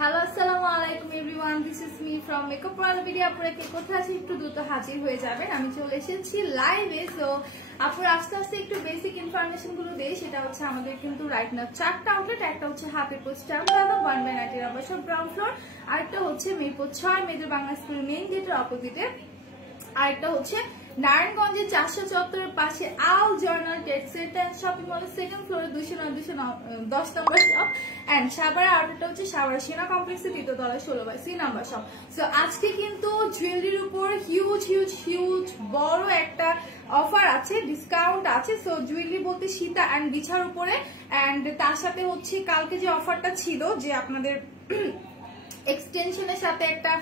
Hello আসসালামু আলাইকুম everyone, this is me from makeup world video. আপনারা কে কোথায় আছে একটু দ্রুত হাজির হয়ে যাবেন। আমি চলে এসেছি লাইভে। তো আপনারা আস্তে আস্তে একটু বেসিক ইনফরমেশন গুলো দেই। সেটা হচ্ছে আমাদের কিন্তু রাইট নাও 4টা আউটলেট। একটা হচ্ছে হাবিবপুর স্ট্যাম্পবাগ 1/90 আবাসন গ্রাউন্ড ফ্লোর, আরেকটা হচ্ছে Mirpur 6 major Bangla school main গেটের অপোজিটে, আরেকটা হচ্ছে নারায়ণগঞ্জের 400 চত্বরের পাশে আল জার্নাল টেক্সটাইল শপিং মলের সেকেন্ড ফ্লোরে 209-210 নম্বর শপ, এন্ড সাভারের আউটলেটটা হচ্ছে সাভার সেনা কমপ্লেক্সের 3য় তলায় 16/C নাম্বার শপ। সো আজকে কিন্তু জুয়েলারির উপর হিউজ বড় একটা অফার আছে, ডিসকাউন্ট আছে। সো জুয়েলারি বলতে সীতা এন্ড বিছার উপরে, এন্ড তার সাথে হচ্ছে কালকে যে অফারটা ছিল যে আপনাদের এক্সটেনশনের সাথে একটা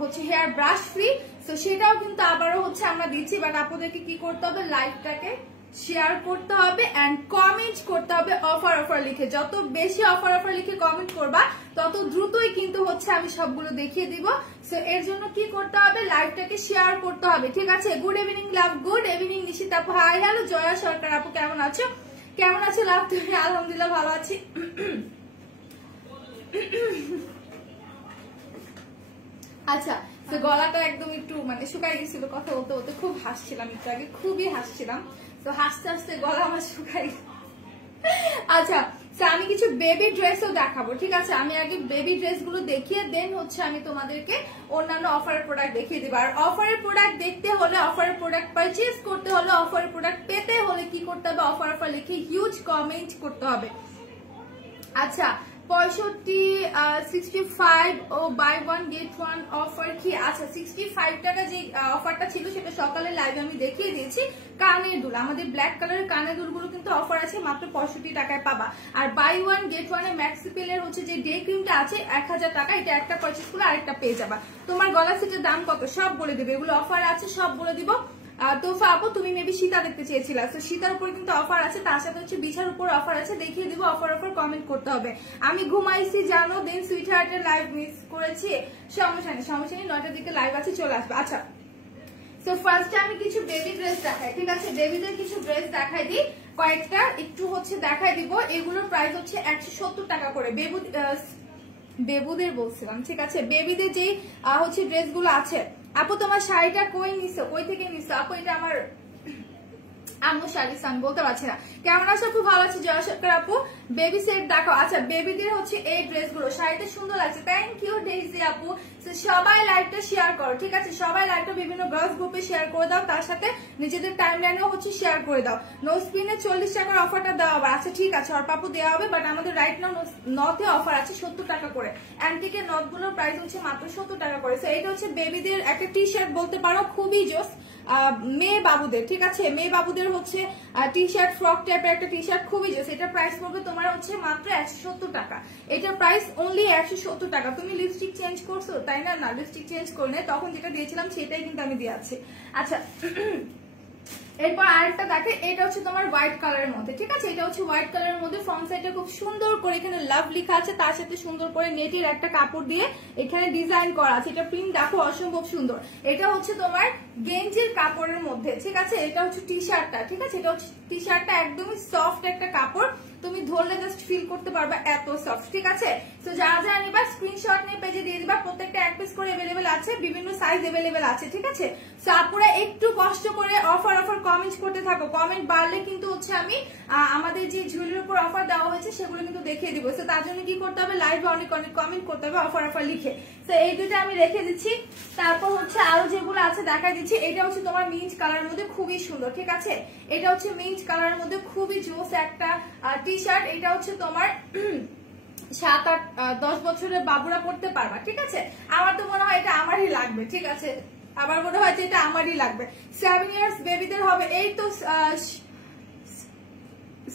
হচ্ছে হেয়ার ব্রাশ ফ্রি, তো সেটাও কিন্তু আবারও হচ্ছে আমরা দিচ্ছি। বাট আপনাদেরকে কি করতে হবে, লাইভটাকে শেয়ার করতে হবে এন্ড কমেন্ট করতে হবে অফার লিখে। যত বেশি অফার লিখে কমেন্ট করবা তত দ্রুতই কিন্তু হচ্ছে আমি সবগুলো দেখিয়ে দিব। সো এর জন্য কি করতে হবে, লাইভটাকে শেয়ার করতে হবে, ঠিক আছে? গুড ইভিনিং লাভ, গুড ইভিনিং নিশিতা আপু, হাই হ্যালো জয়া সরকার আপু, কেমন আছো লাভ? তুমি? আলহামদুলিল্লাহ ভালো আছি। আচ্ছা, তো গলাটা একদম একটু মানে শুকাই গেছিল, কথা বলতে বলতে খুব হাসছিলাম একটু আগে, খুবই হাসছিলাম। তো হাসতে হাসতে গলা আমার শুকাই। আচ্ছা, তো আমি কিছু বেবি ড্রেসও দেখাবো, ঠিক আছে? আমি আগে বেবি ড্রেস গুলো দেখিয়ে দেন হচ্ছে আমি তোমাদেরকে অন্যান্য অফারের প্রোডাক্ট দেখিয়ে দেবো। আর অফারের প্রোডাক্ট দেখতে হলে, অফারের প্রোডাক্ট পারচেজ করতে হলে, অফারের প্রোডাক্ট পেতে হলে কি করতে হবে, অফার লিখে হিউজ কমেন্ট করতে হবে। আচ্ছা, 65 ও বাই 1 গেট 1 অফার কি? আচ্ছা, 65 টাকা যে অফারটা ছিল সেটা সকালে লাইভে আমি দেখিয়ে দিয়েছি। কানের দুল, আমাদের ব্ল্যাক কালারের কানের দুলগুলো কিন্তু অফার আছে, মাত্র 65 টাকায় পাবা। আর বাই 1 গেট 1 এর ম্যাক্সিপেলের হচ্ছে যে ডে ক্রিমটা আছে 1000 টাকা, এটা একটা পারচেজ করলে আরেকটা পেয়ে যাবা। তোমার গলা সেটের দাম কত সব বলে দিবে, এগুলো অফার আছে সব বলে দিব। তোফা আপু তুমি মেবি সীতা দেখতে চেয়েছিলা, তো সীতার উপর কিন্তু অফার আছে, তার সাথে হচ্ছে বিছার উপর অফার আছে, দেখিয়ে দিব। অফার কমেন্ট করতে হবে। আমি ঘুমাইছি জানো, দেন সুইট হার্টের লাইভ মিস করেছি, সমস্যা নেই 9টার দিকে লাইভ আছে, চলে আসবে। আচ্ছা, সো ফার্স্টে আমি কিছু বেবি ড্রেস দেখাই, ঠিক আছে? বেবিদের কিছু ড্রেস দেখাই দিই, কয়েকটা একটু হচ্ছে দেখাই দিব। এগুলোর প্রাইস হচ্ছে 170 টাকা করে। বেবুদের বলছিলাম, ঠিক আছে? বেবিদের যেই হচ্ছে ড্রেসগুলো আছে। আপু তোমার শাড়িটা কই নিছো, কই থেকে নিছো? আপু এটা আমার আম্মু শাড়ি, আমি বলতে পারছি না। কেমন আছো আপু? ভালো আছি জয়া সরকার আপু। বেবি সেট দেখো। আচ্ছা, বেবিদের হচ্ছে এই ড্রেসগুলো, শাড়িটা সুন্দর লাগছে, থ্যাংক ইউ ডেইজি আপু। সবাই লাইভটা শেয়ার করো, ঠিক আছে? সবাই লাইভটা বিভিন্ন গার্লস গ্রুপে শেয়ার করে দাও, তার সাথে নিজেদের টাইমলাইনেও হচ্ছে শেয়ার করে দাও। নো স্পিনে 40 টাকার অফারটা দেওয়া হবে। আচ্ছা ঠিক আছে, অর্পাপু দেওয়া হবে, বাট আমাদের রাইট নাও নথে অফার আছে 70 টাকা করে। অ্যান্টিকের নথগুলোর প্রাইস হচ্ছে মাত্র 70 টাকা করে। এটা হচ্ছে বেবিদের একটা টি শার্ট বলতে পারো, খুবই জোস। মেয়ে বাবুদের, ঠিক আছে? মেয়ে বাবুদের হচ্ছে টি শার্ট, ফ্রক টাইপের একটা টি শার্ট, খুবই জোস। এটা প্রাইস পড়বে তোমার হচ্ছে মাত্র 170 টাকা। এটার প্রাইস অনলি 170 টাকা। তুমি লিপস্টিক চেঞ্জ করছো তাই না? না, লিপস্টিক চেঞ্জ করলে তখন যেটা দিয়েছিলাম সেটাই কিন্তু আমি দিয়ে আছি। আচ্ছা, এরপর আরেকটা দেখে, এটা হচ্ছে তোমার হোয়াইট কালারের মধ্যে, ঠিক আছে? এটা হচ্ছে হোয়াইট কালারের মধ্যে, ফ্রন্ট সাইডে খুব সুন্দর করে এখানে লাভ লেখা আছে, তার সাথে সুন্দর করে নেটের একটা কাপড় দিয়ে এখানে ডিজাইন করা আছে। এটা প্রিন্ট দেখো অসম্ভব সুন্দর। এটা হচ্ছে তোমার গেঞ্জির কাপড়ের মধ্যে, ঠিক আছে? এটা হচ্ছে টি শার্টটা, ঠিক আছে? এটা হচ্ছে টি শার্টটা একদমই সফট একটা কাপড়, তুমি ধরলে জাস্ট ফিল করতে পারবা এত সফট, ঠিক আছে? তো যারা নিবা স্ক্রিনশট নিয়ে পেজে দিয়ে দিবা। প্রত্যেকটা এক পিস করে अवेलेबल আছে, বিভিন্ন সাইজ अवेलेबल আছে, ঠিক আছে? সো আপুরা একটু কষ্ট করে অফার কমেন্ট করতে থাকো। কমেন্ট বাড়লে কিন্তু হচ্ছে আমি আমাদের যে জুয়েলারির উপর অফার দেওয়া হয়েছে সেগুলো কিন্তু দেখিয়ে দিব। সো তার জন্য কি করতে হবে, লাইভে অনেক কমেন্ট করতে হবে অফার লিখে। তো এই দুটো আমি রেখে দিচ্ছি। তারপর হচ্ছে আরো যেগুলো আছে দেখাই দিচ্ছি। এটা হচ্ছে তোমার মিন্ট কালারের মধ্যে, খুবই সুন্দর, ঠিক আছে? এটা হচ্ছে মিন্ট কালারের মধ্যে খুবই জোস একটা টি শার্ট। এটা হচ্ছে তোমার 7-8-10 বছরের বাবুরা পড়তে পারবা, ঠিক আছে? আমার তো মনে হয় এটা আমারই লাগবে, ঠিক আছে? আমার মনে হয় যে এটা আমারই লাগবে। 7 ইয়ার্স বেবিদের হবে। এই তো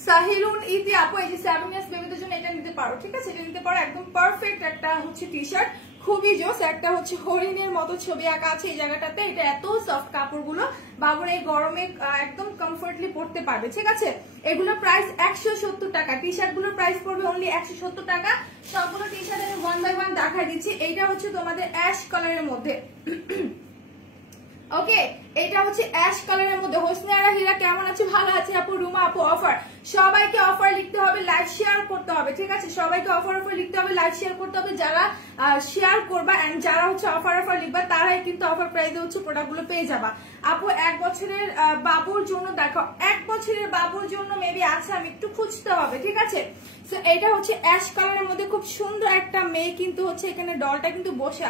সাহিলুন ইতি আপু, এই যে 7 ইয়ার্স বেবিদের জন্য এটা নিতে পারো, ঠিক আছে? এটা নিতে পারো, একদম পারফেক্ট একটা হচ্ছে টি শার্ট, খুবই জোস। একটা হচ্ছে হরিণের মতো ছবি আঁকা আছে এই জায়গাটাতে। এটা এত সফট কাপড়গুলো, বাবুর এই গরমে একদম কমফোর্টলি পড়তে পারবে, ঠিক আছে? এগুলো প্রাইস 170 টাকা। টি শার্ট গুলোর প্রাইস পড়বে অনলি 170 টাকা। সবগুলো টি শার্ট আমি 1 বাই 1 দেখাই দিচ্ছি। এইটা হচ্ছে তোমাদের অ্যাশ কালারের মধ্যে, ওকে, এটা হচ্ছে অ্যাশ কালারের মধ্যে। হোসনিয়ারা হীরা কেমন আছে? ভালো আছে আপু। রুমা আপু অফার, সবাইকে অফার লিখতে হবে, লাইভ শেয়ার করতে হবে, ঠিক আছে? সবাইকে অফার লিখতে হবে, লাইভ শেয়ার করতে হবে। যারা শেয়ার করবা এন্ড যারা হচ্ছে অফার লিখবা তারাই কিন্তু অফার প্রাইসে হচ্ছে প্রোডাক্টগুলো পেয়ে যাবা। আপু 1 বছরের বাবুর জন্য দেখো, 1 বছরের বাবুর জন্য মেবি আছে, আমি একটু খুঁজতে হবে, ঠিক আছে? সো এটা হচ্ছে অ্যাশ কালারের মধ্যে খুব সুন্দর একটা মেয়ে কিন্তু হচ্ছে এখানে ডলটা কিন্তু বসে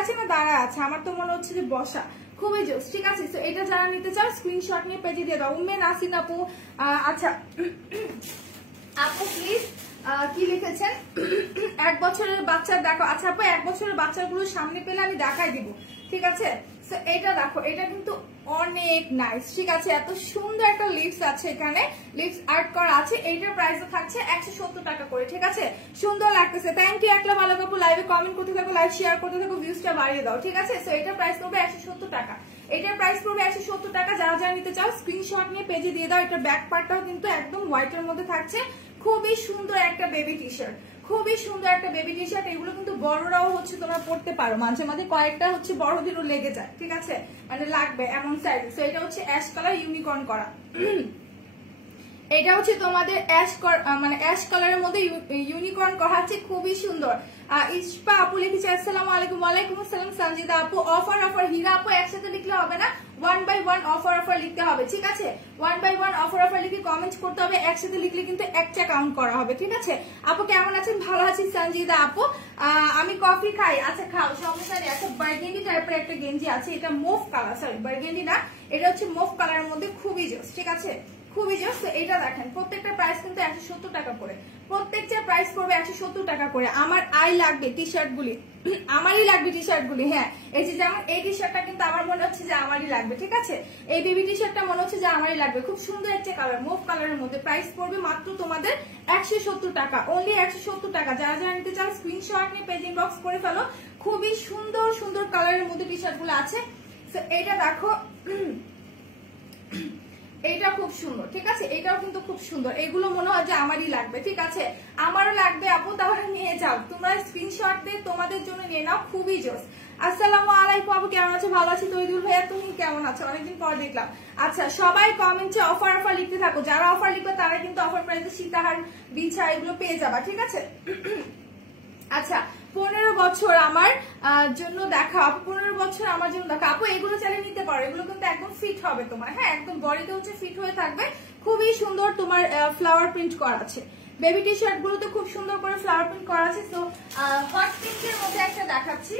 আছে না দাঁড়া আছে, আমার তো মনে হচ্ছে যে বসা, খুবই জোস, ঠিক আছে? তো এটা যারা নিতে চাও স্ক্রিনশট নিয়ে পেজে দিয়ে দাও। উম্মে নাসিন আপু, আচ্ছা আপু প্লিজ কি লিখেছেন? 1 বছরের বাচ্চা দেখো। আচ্ছা আপু 1 বছরের বাচ্চাগুলো সামনে পেলে আমি দেখাই দিব, ঠিক আছে? তো এটা দেখো, এটা কিন্তু অনেক নাইস, ঠিক আছে? এত সুন্দর একটা লিপস আছে, এখানে লিপস আর্ট করা আছে। এইটার প্রাইস থাকছে 170 টাকা করে, ঠিক আছে? সুন্দর লাগতেছে, থ্যাংক ইউ। একলা ভালো কাপু, লাইভে কমেন্ট করতে থাকো, লাইভ শেয়ার করতে থাকো, ভিউজটা বাড়িয়ে দাও, ঠিক আছে? সো এটার প্রাইস পড়বে 170 টাকা। এটার প্রাইস পড়বে 170 টাকা। যারা যারা নিতে চাও স্ক্রিনশট নিয়ে পেজে দিয়ে দাও। এটার ব্যাক পার্টটাও কিন্তু একদম হোয়াইটের মধ্যে থাকছে, খুবই সুন্দর একটা বেবি টি শার্ট, খুবই সুন্দর একটা বেবি টি শার্ট। এগুলো কিন্তু বড়রাও হচ্ছে তোমরা পড়তে পারো, মাঝে মাঝে কয়েকটা হচ্ছে বড়দেরও লেগে যায়, ঠিক আছে? মানে লাগবে এমন সাইজ। তো এটা হচ্ছে অ্যাশ কালার ইউনিকর্ন করা। এটা হচ্ছে তোমাদের অ্যাশ কালারের মধ্যে ইউনিকর্ন করা আছে, খুবই সুন্দর। ইস্পা আপু লিখেছে আসসালামু আলাইকুম। ওয়ালাইকুম আসসালাম সঞ্জিদা আপু। অফার হীরা আপু একসাথে লিখলে হবে না, 1 by 1 অফার লিখতে হবে, ঠিক আছে? 1 by 1 অফার লিখে কমেন্ট করতে হবে, একসাথে লিখলে কিন্তু একটা কাউন্ট করা হবে, ঠিক আছে? আপু কেমন আছেন? ভালো আছি সঞ্জিদা আপু। আমি কফি খাই, আচ্ছা খাও, সমস্যা নেই। আচ্ছা বার্গেন্ডি টাইপের একটা গেঞ্জি আছে, এটা মুভ কালার, সরি বার্গেন্ডি না, এটা হচ্ছে মুভ কালারের মধ্যে, খুবই জোস, ঠিক আছে? খুবই জোস। এটা দেখেন প্রত্যেকটা প্রাইস কিন্তু 170 টাকা করে, প্রত্যেকটা প্রাইস পড়বে 170 টাকা করে। আমার লাগবে টি শার্ট গুলি, আমারই লাগবে টি শার্ট গুলি। হ্যাঁ, এই যে যেমন এই টি শার্টটা কিন্তু আমার মনে হচ্ছে যে আমারই লাগবে, ঠিক আছে? এই বেবি টি শার্টটা মনে হচ্ছে যে আমারই লাগবে, খুব সুন্দর একটা কালার, মুভ কালারের মধ্যে। প্রাইস পড়বে মাত্র তোমাদের 170 টাকা, অনলি 170 টাকা। যারা যারা নিতে চাও স্ক্রিনশট নিয়ে পেজ ইনবক্স করে ফেলো। খুবই সুন্দর সুন্দর কালারের মধ্যে টি শার্ট গুলো আছে। এটা দেখো, এইটা খুব সুন্দর, ঠিক আছে? এটাও কিন্তু খুব সুন্দর। এগুলো মনে হয় যে আমারই লাগবে, ঠিক আছে? আমারও লাগবে আপু, তাহলে নিয়ে যাও, তোমরা স্ক্রিনশট দিয়ে তোমাদের জন্য নিয়ে নাও, খুবই জোস। আসসালামু আলাইকুম আপু, কেমন আছো? ভালো আছি। তৈদুল ভাইয়া তুমি কেমন আছো? অনেকদিন পর দেখলাম। আচ্ছা সবাই কমেন্টে অফার লিখতে থাকো, যারা অফার লিখবে তারা কিন্তু অফার প্রাইসে সীতাহার বিছা এগুলো পেয়ে যাবা, ঠিক আছে? আচ্ছা 15 বছর আমার জন্য দেখা আপু, 15 বছর আমার জন্য দেখা আপু, এগুলো চালিয়ে নিতে পারো, এগুলো কিন্তু একদম ফিট হবে তোমার। হ্যাঁ, একদম বডিতে হচ্ছে ফিট হয়ে থাকবে, খুবই সুন্দর। তোমার ফ্লাওয়ার প্রিন্ট করা আছে, বেবি টি শার্ট গুলোতে খুব সুন্দর করে ফ্লাওয়ার প্রিন্ট করা আছে। তো হট পিঙ্কের মধ্যে একটা দেখাচ্ছি,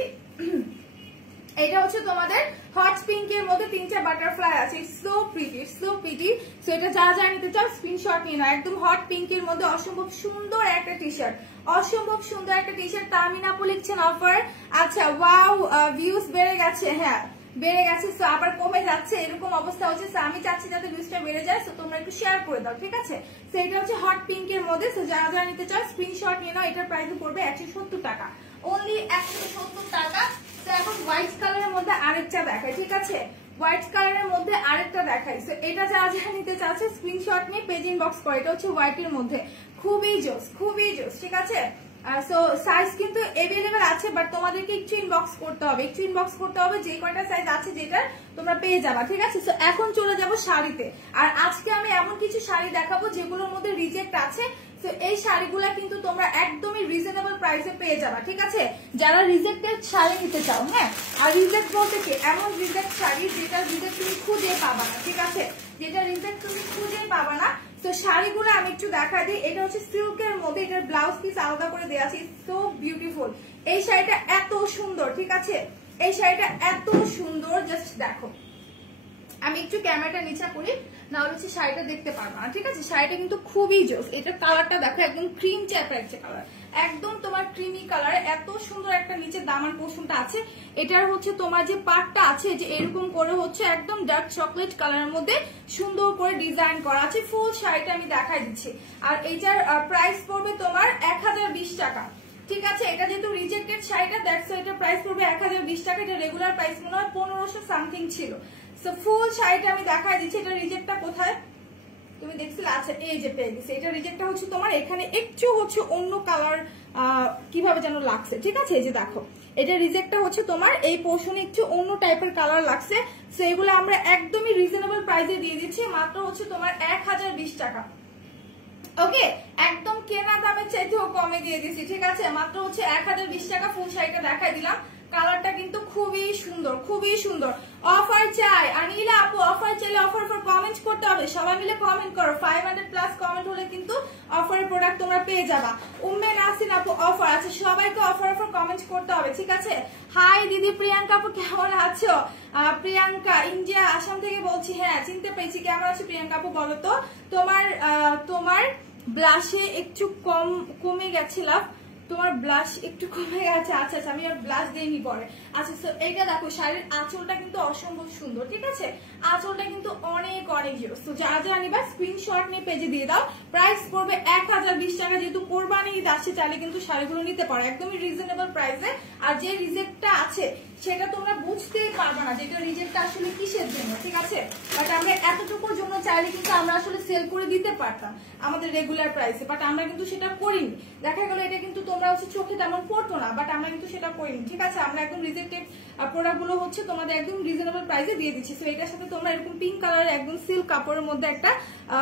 এটা হচ্ছে তোমাদের হট পিঙ্কের মধ্যে 3টা বাটারফ্লাই আছে, so pretty, so pretty. So এটা যারা যারা নিতে চাও স্ক্রিনশট নিয়ে নাও। একদম হট পিঙ্কের মধ্যে অসম্ভব সুন্দর একটা টি শার্ট, অসম্ভব সুন্দর একটা টি শার্ট। তামিন আপু লিখছেন অফার। আচ্ছা ওয়াও, ভিউজ বেড়ে গেছে, হ্যাঁ বেড়ে গেছে, সো আবার কমে যাচ্ছে, এরকম অবস্থা হচ্ছে। সো আমি চাচ্ছি যাতে ভিউজটা বেড়ে যায়, সো তোমরা একটু শেয়ার করে দাও, ঠিক আছে? সো এটা হচ্ছে হট পিঙ্কের মধ্যে। সো যারা যারা নিতে চাও স্ক্রিনশট নিয়ে নাও। এটার প্রাইস পড়বে 170 টাকা, অনলি 170 টাকা। তো এখন হোয়াইট কালারের মধ্যে আরেকটা দেখাই, ঠিক আছে? হোয়াইট কালারের মধ্যে আরেকটা দেখাই। সো এটা যারা যারা নিতে চাচ্ছে স্ক্রিনশট নিয়ে পেজ ইনবক্স করে। এটা হচ্ছে হোয়াইটের মধ্যে, খুবই জোস, খুবই জোস, ঠিক আছে? সো সাইজ কিন্তু अवेलेबल আছে, বাট তোমাদেরকে একটু ইনবক্স করতে হবে, একটু ইনবক্স করতে হবে, যে কয়টা সাইজ আছে যেটা তোমরা পেয়ে যাবা, ঠিক আছে? সো এখন চলে যাব শাড়িতে। আর আজকে আমি এমন কিছু শাড়ি দেখাবো যেগুলোর মধ্যে রিজেক্ট আছে। তো এই শাড়িগুলা কিন্তু তোমরা একদমই রিজনেবল প্রাইসে পেয়ে যাবা, ঠিক আছে? যারা রিজেক্টেড শাড়ি নিতে চাও, হ্যাঁ, আর রিজেক্ট বলতে কি এমন রিজেক্ট শাড়ি যেটা রিজেক্ট তুমি খুঁজে পাবা না, ঠিক আছে? যেটা রিজেক্ট তুমি খুঁজে পাবা না। তো শাড়িগুলো আমি একটু দেখা দিই। এটা হচ্ছে সিল্কের মধ্যে, এটার ব্লাউজ পিস আলাদা করে দেওয়া আছে, সো বিউটিফুল। এই শাড়িটা এত সুন্দর, ঠিক আছে? এই শাড়িটা এত সুন্দর, জাস্ট দেখো। আমি একটু ক্যামেরাটা নিচে করি, না হচ্ছে শাড়িটা দেখতে পারবো না, ঠিক আছে? শাড়িটা কিন্তু খুবই জোস। এটা কালারটা দেখো, একদম ক্রিম টাইপের একটা কালার, একদম তোমার ক্রিমি কালার। এত সুন্দর একটা নিচে দামান পোর্শনটা আছে। এটার হচ্ছে তোমার যে পার্টটা আছে, যে এরকম করে হচ্ছে একদম ডার্ক চকলেট কালারের মধ্যে সুন্দর করে ডিজাইন করা আছে। ফুল শাড়িটা আমি দেখাই দিচ্ছি। আর এইটার প্রাইস পড়বে তোমার 1020 টাকা, ঠিক আছে? এটা যেহেতু রিজেক্টেড শাড়িটা, দ্যাটস এটার প্রাইস পড়বে 1020 টাকা। এটা রেগুলার প্রাইস মনে হয় 1500 সামথিং ছিল। সো ফুল শাড়িটা আমি দেখাই দিচ্ছি। এটা রিজেক্টটা কোথায় তুমি দেখছিলে? আচ্ছা এই যে পেয়ে গেছে। এটা রিজেক্টটা হচ্ছে তোমার এখানে একটু হচ্ছে অন্য কালার কিভাবে যেন লাগছে, ঠিক আছে? এই যে দেখো, এটা রিজেক্টটা হচ্ছে তোমার এই পোর্শনে একটু অন্য টাইপের কালার লাগছে, সো এগুলো আমরা একদমই রিজনেবল প্রাইসে দিয়ে দিচ্ছি, মাত্র হচ্ছে তোমার 1020 টাকা। ওকে, একদম কেনা দামের চাইতেও কমে দিয়ে দিচ্ছি, ঠিক আছে, মাত্র হচ্ছে 1020 টাকা। ফুল শাড়িটা দেখাই দিলাম, কালারটা কিন্তু খুবই সুন্দর, খুবই সুন্দর। অফার চাই আনিলা আপু, অফার চাইলে অফার ফর কমেন্ট করতে হবে, সবাই মিলে কমেন্ট করো, 500+ কমেন্ট হলে কিন্তু অফারের প্রোডাক্ট তোমরা পেয়ে যাবা। উম্মে নাসিন আপু অফার আছে, সবাইকে অফার কমেন্ট করতে হবে, ঠিক আছে। হাই দিদি প্রিয়াঙ্কা আপু, কেমন আছো? প্রিয়াঙ্কা ইন্ডিয়া আসাম থেকে বলছি, হ্যাঁ চিনতে পেরেছি। কেমন আছো প্রিয়াঙ্কা আপু? বলো তো, তোমার ব্লাশে একটু কমে গেছিলাম, তোমার ব্লাশ একটু কমে গেছে। আচ্ছা আচ্ছা, আমি আর ব্লাশ দিইনি পরে। আচ্ছা, এইটা দেখো, শাড়ির আঁচলটা কিন্তু অসম্ভব সুন্দর, ঠিক আছে, আঁচলটা কিন্তু অনেক অনেক জোর। তো যা যা নিবা স্ক্রিনশট নিয়ে পেজে দিয়ে দাও। প্রাইস পড়বে 1020 টাকা, যেহেতু কোরবানি ঈদ আসছে, চাইলে কিন্তু শাড়িগুলো নিতে পারো একদমই রিজনেবল প্রাইসে। আর যে রিজেক্টটা আছে সেটা তোমরা বুঝতেই পারবে না যেটা রিজেক্টটা আসলে কিসের জন্য, ঠিক আছে। বাট আমরা এতটুকুর জন্য চাইলে কিন্তু আমরা আসলে সেল করে দিতে পারতাম আমাদের রেগুলার প্রাইসে, বাট আমরা কিন্তু সেটা করিনি। দেখা গেল এটা কিন্তু তোমরা হচ্ছে চোখে তেমন পড়তো না, বাট আমরা কিন্তু সেটা করিনি, ঠিক আছে। আমরা একদম রিজেক্টেড প্রোডাক্ট গুলো হচ্ছে তোমাদের একদম রিজনেবল প্রাইসে দিয়ে দিচ্ছি। তো এটার সাথে তোমরা এরকম পিঙ্ক কালারের একদম সিল্ক কাপড়ের মধ্যে একটা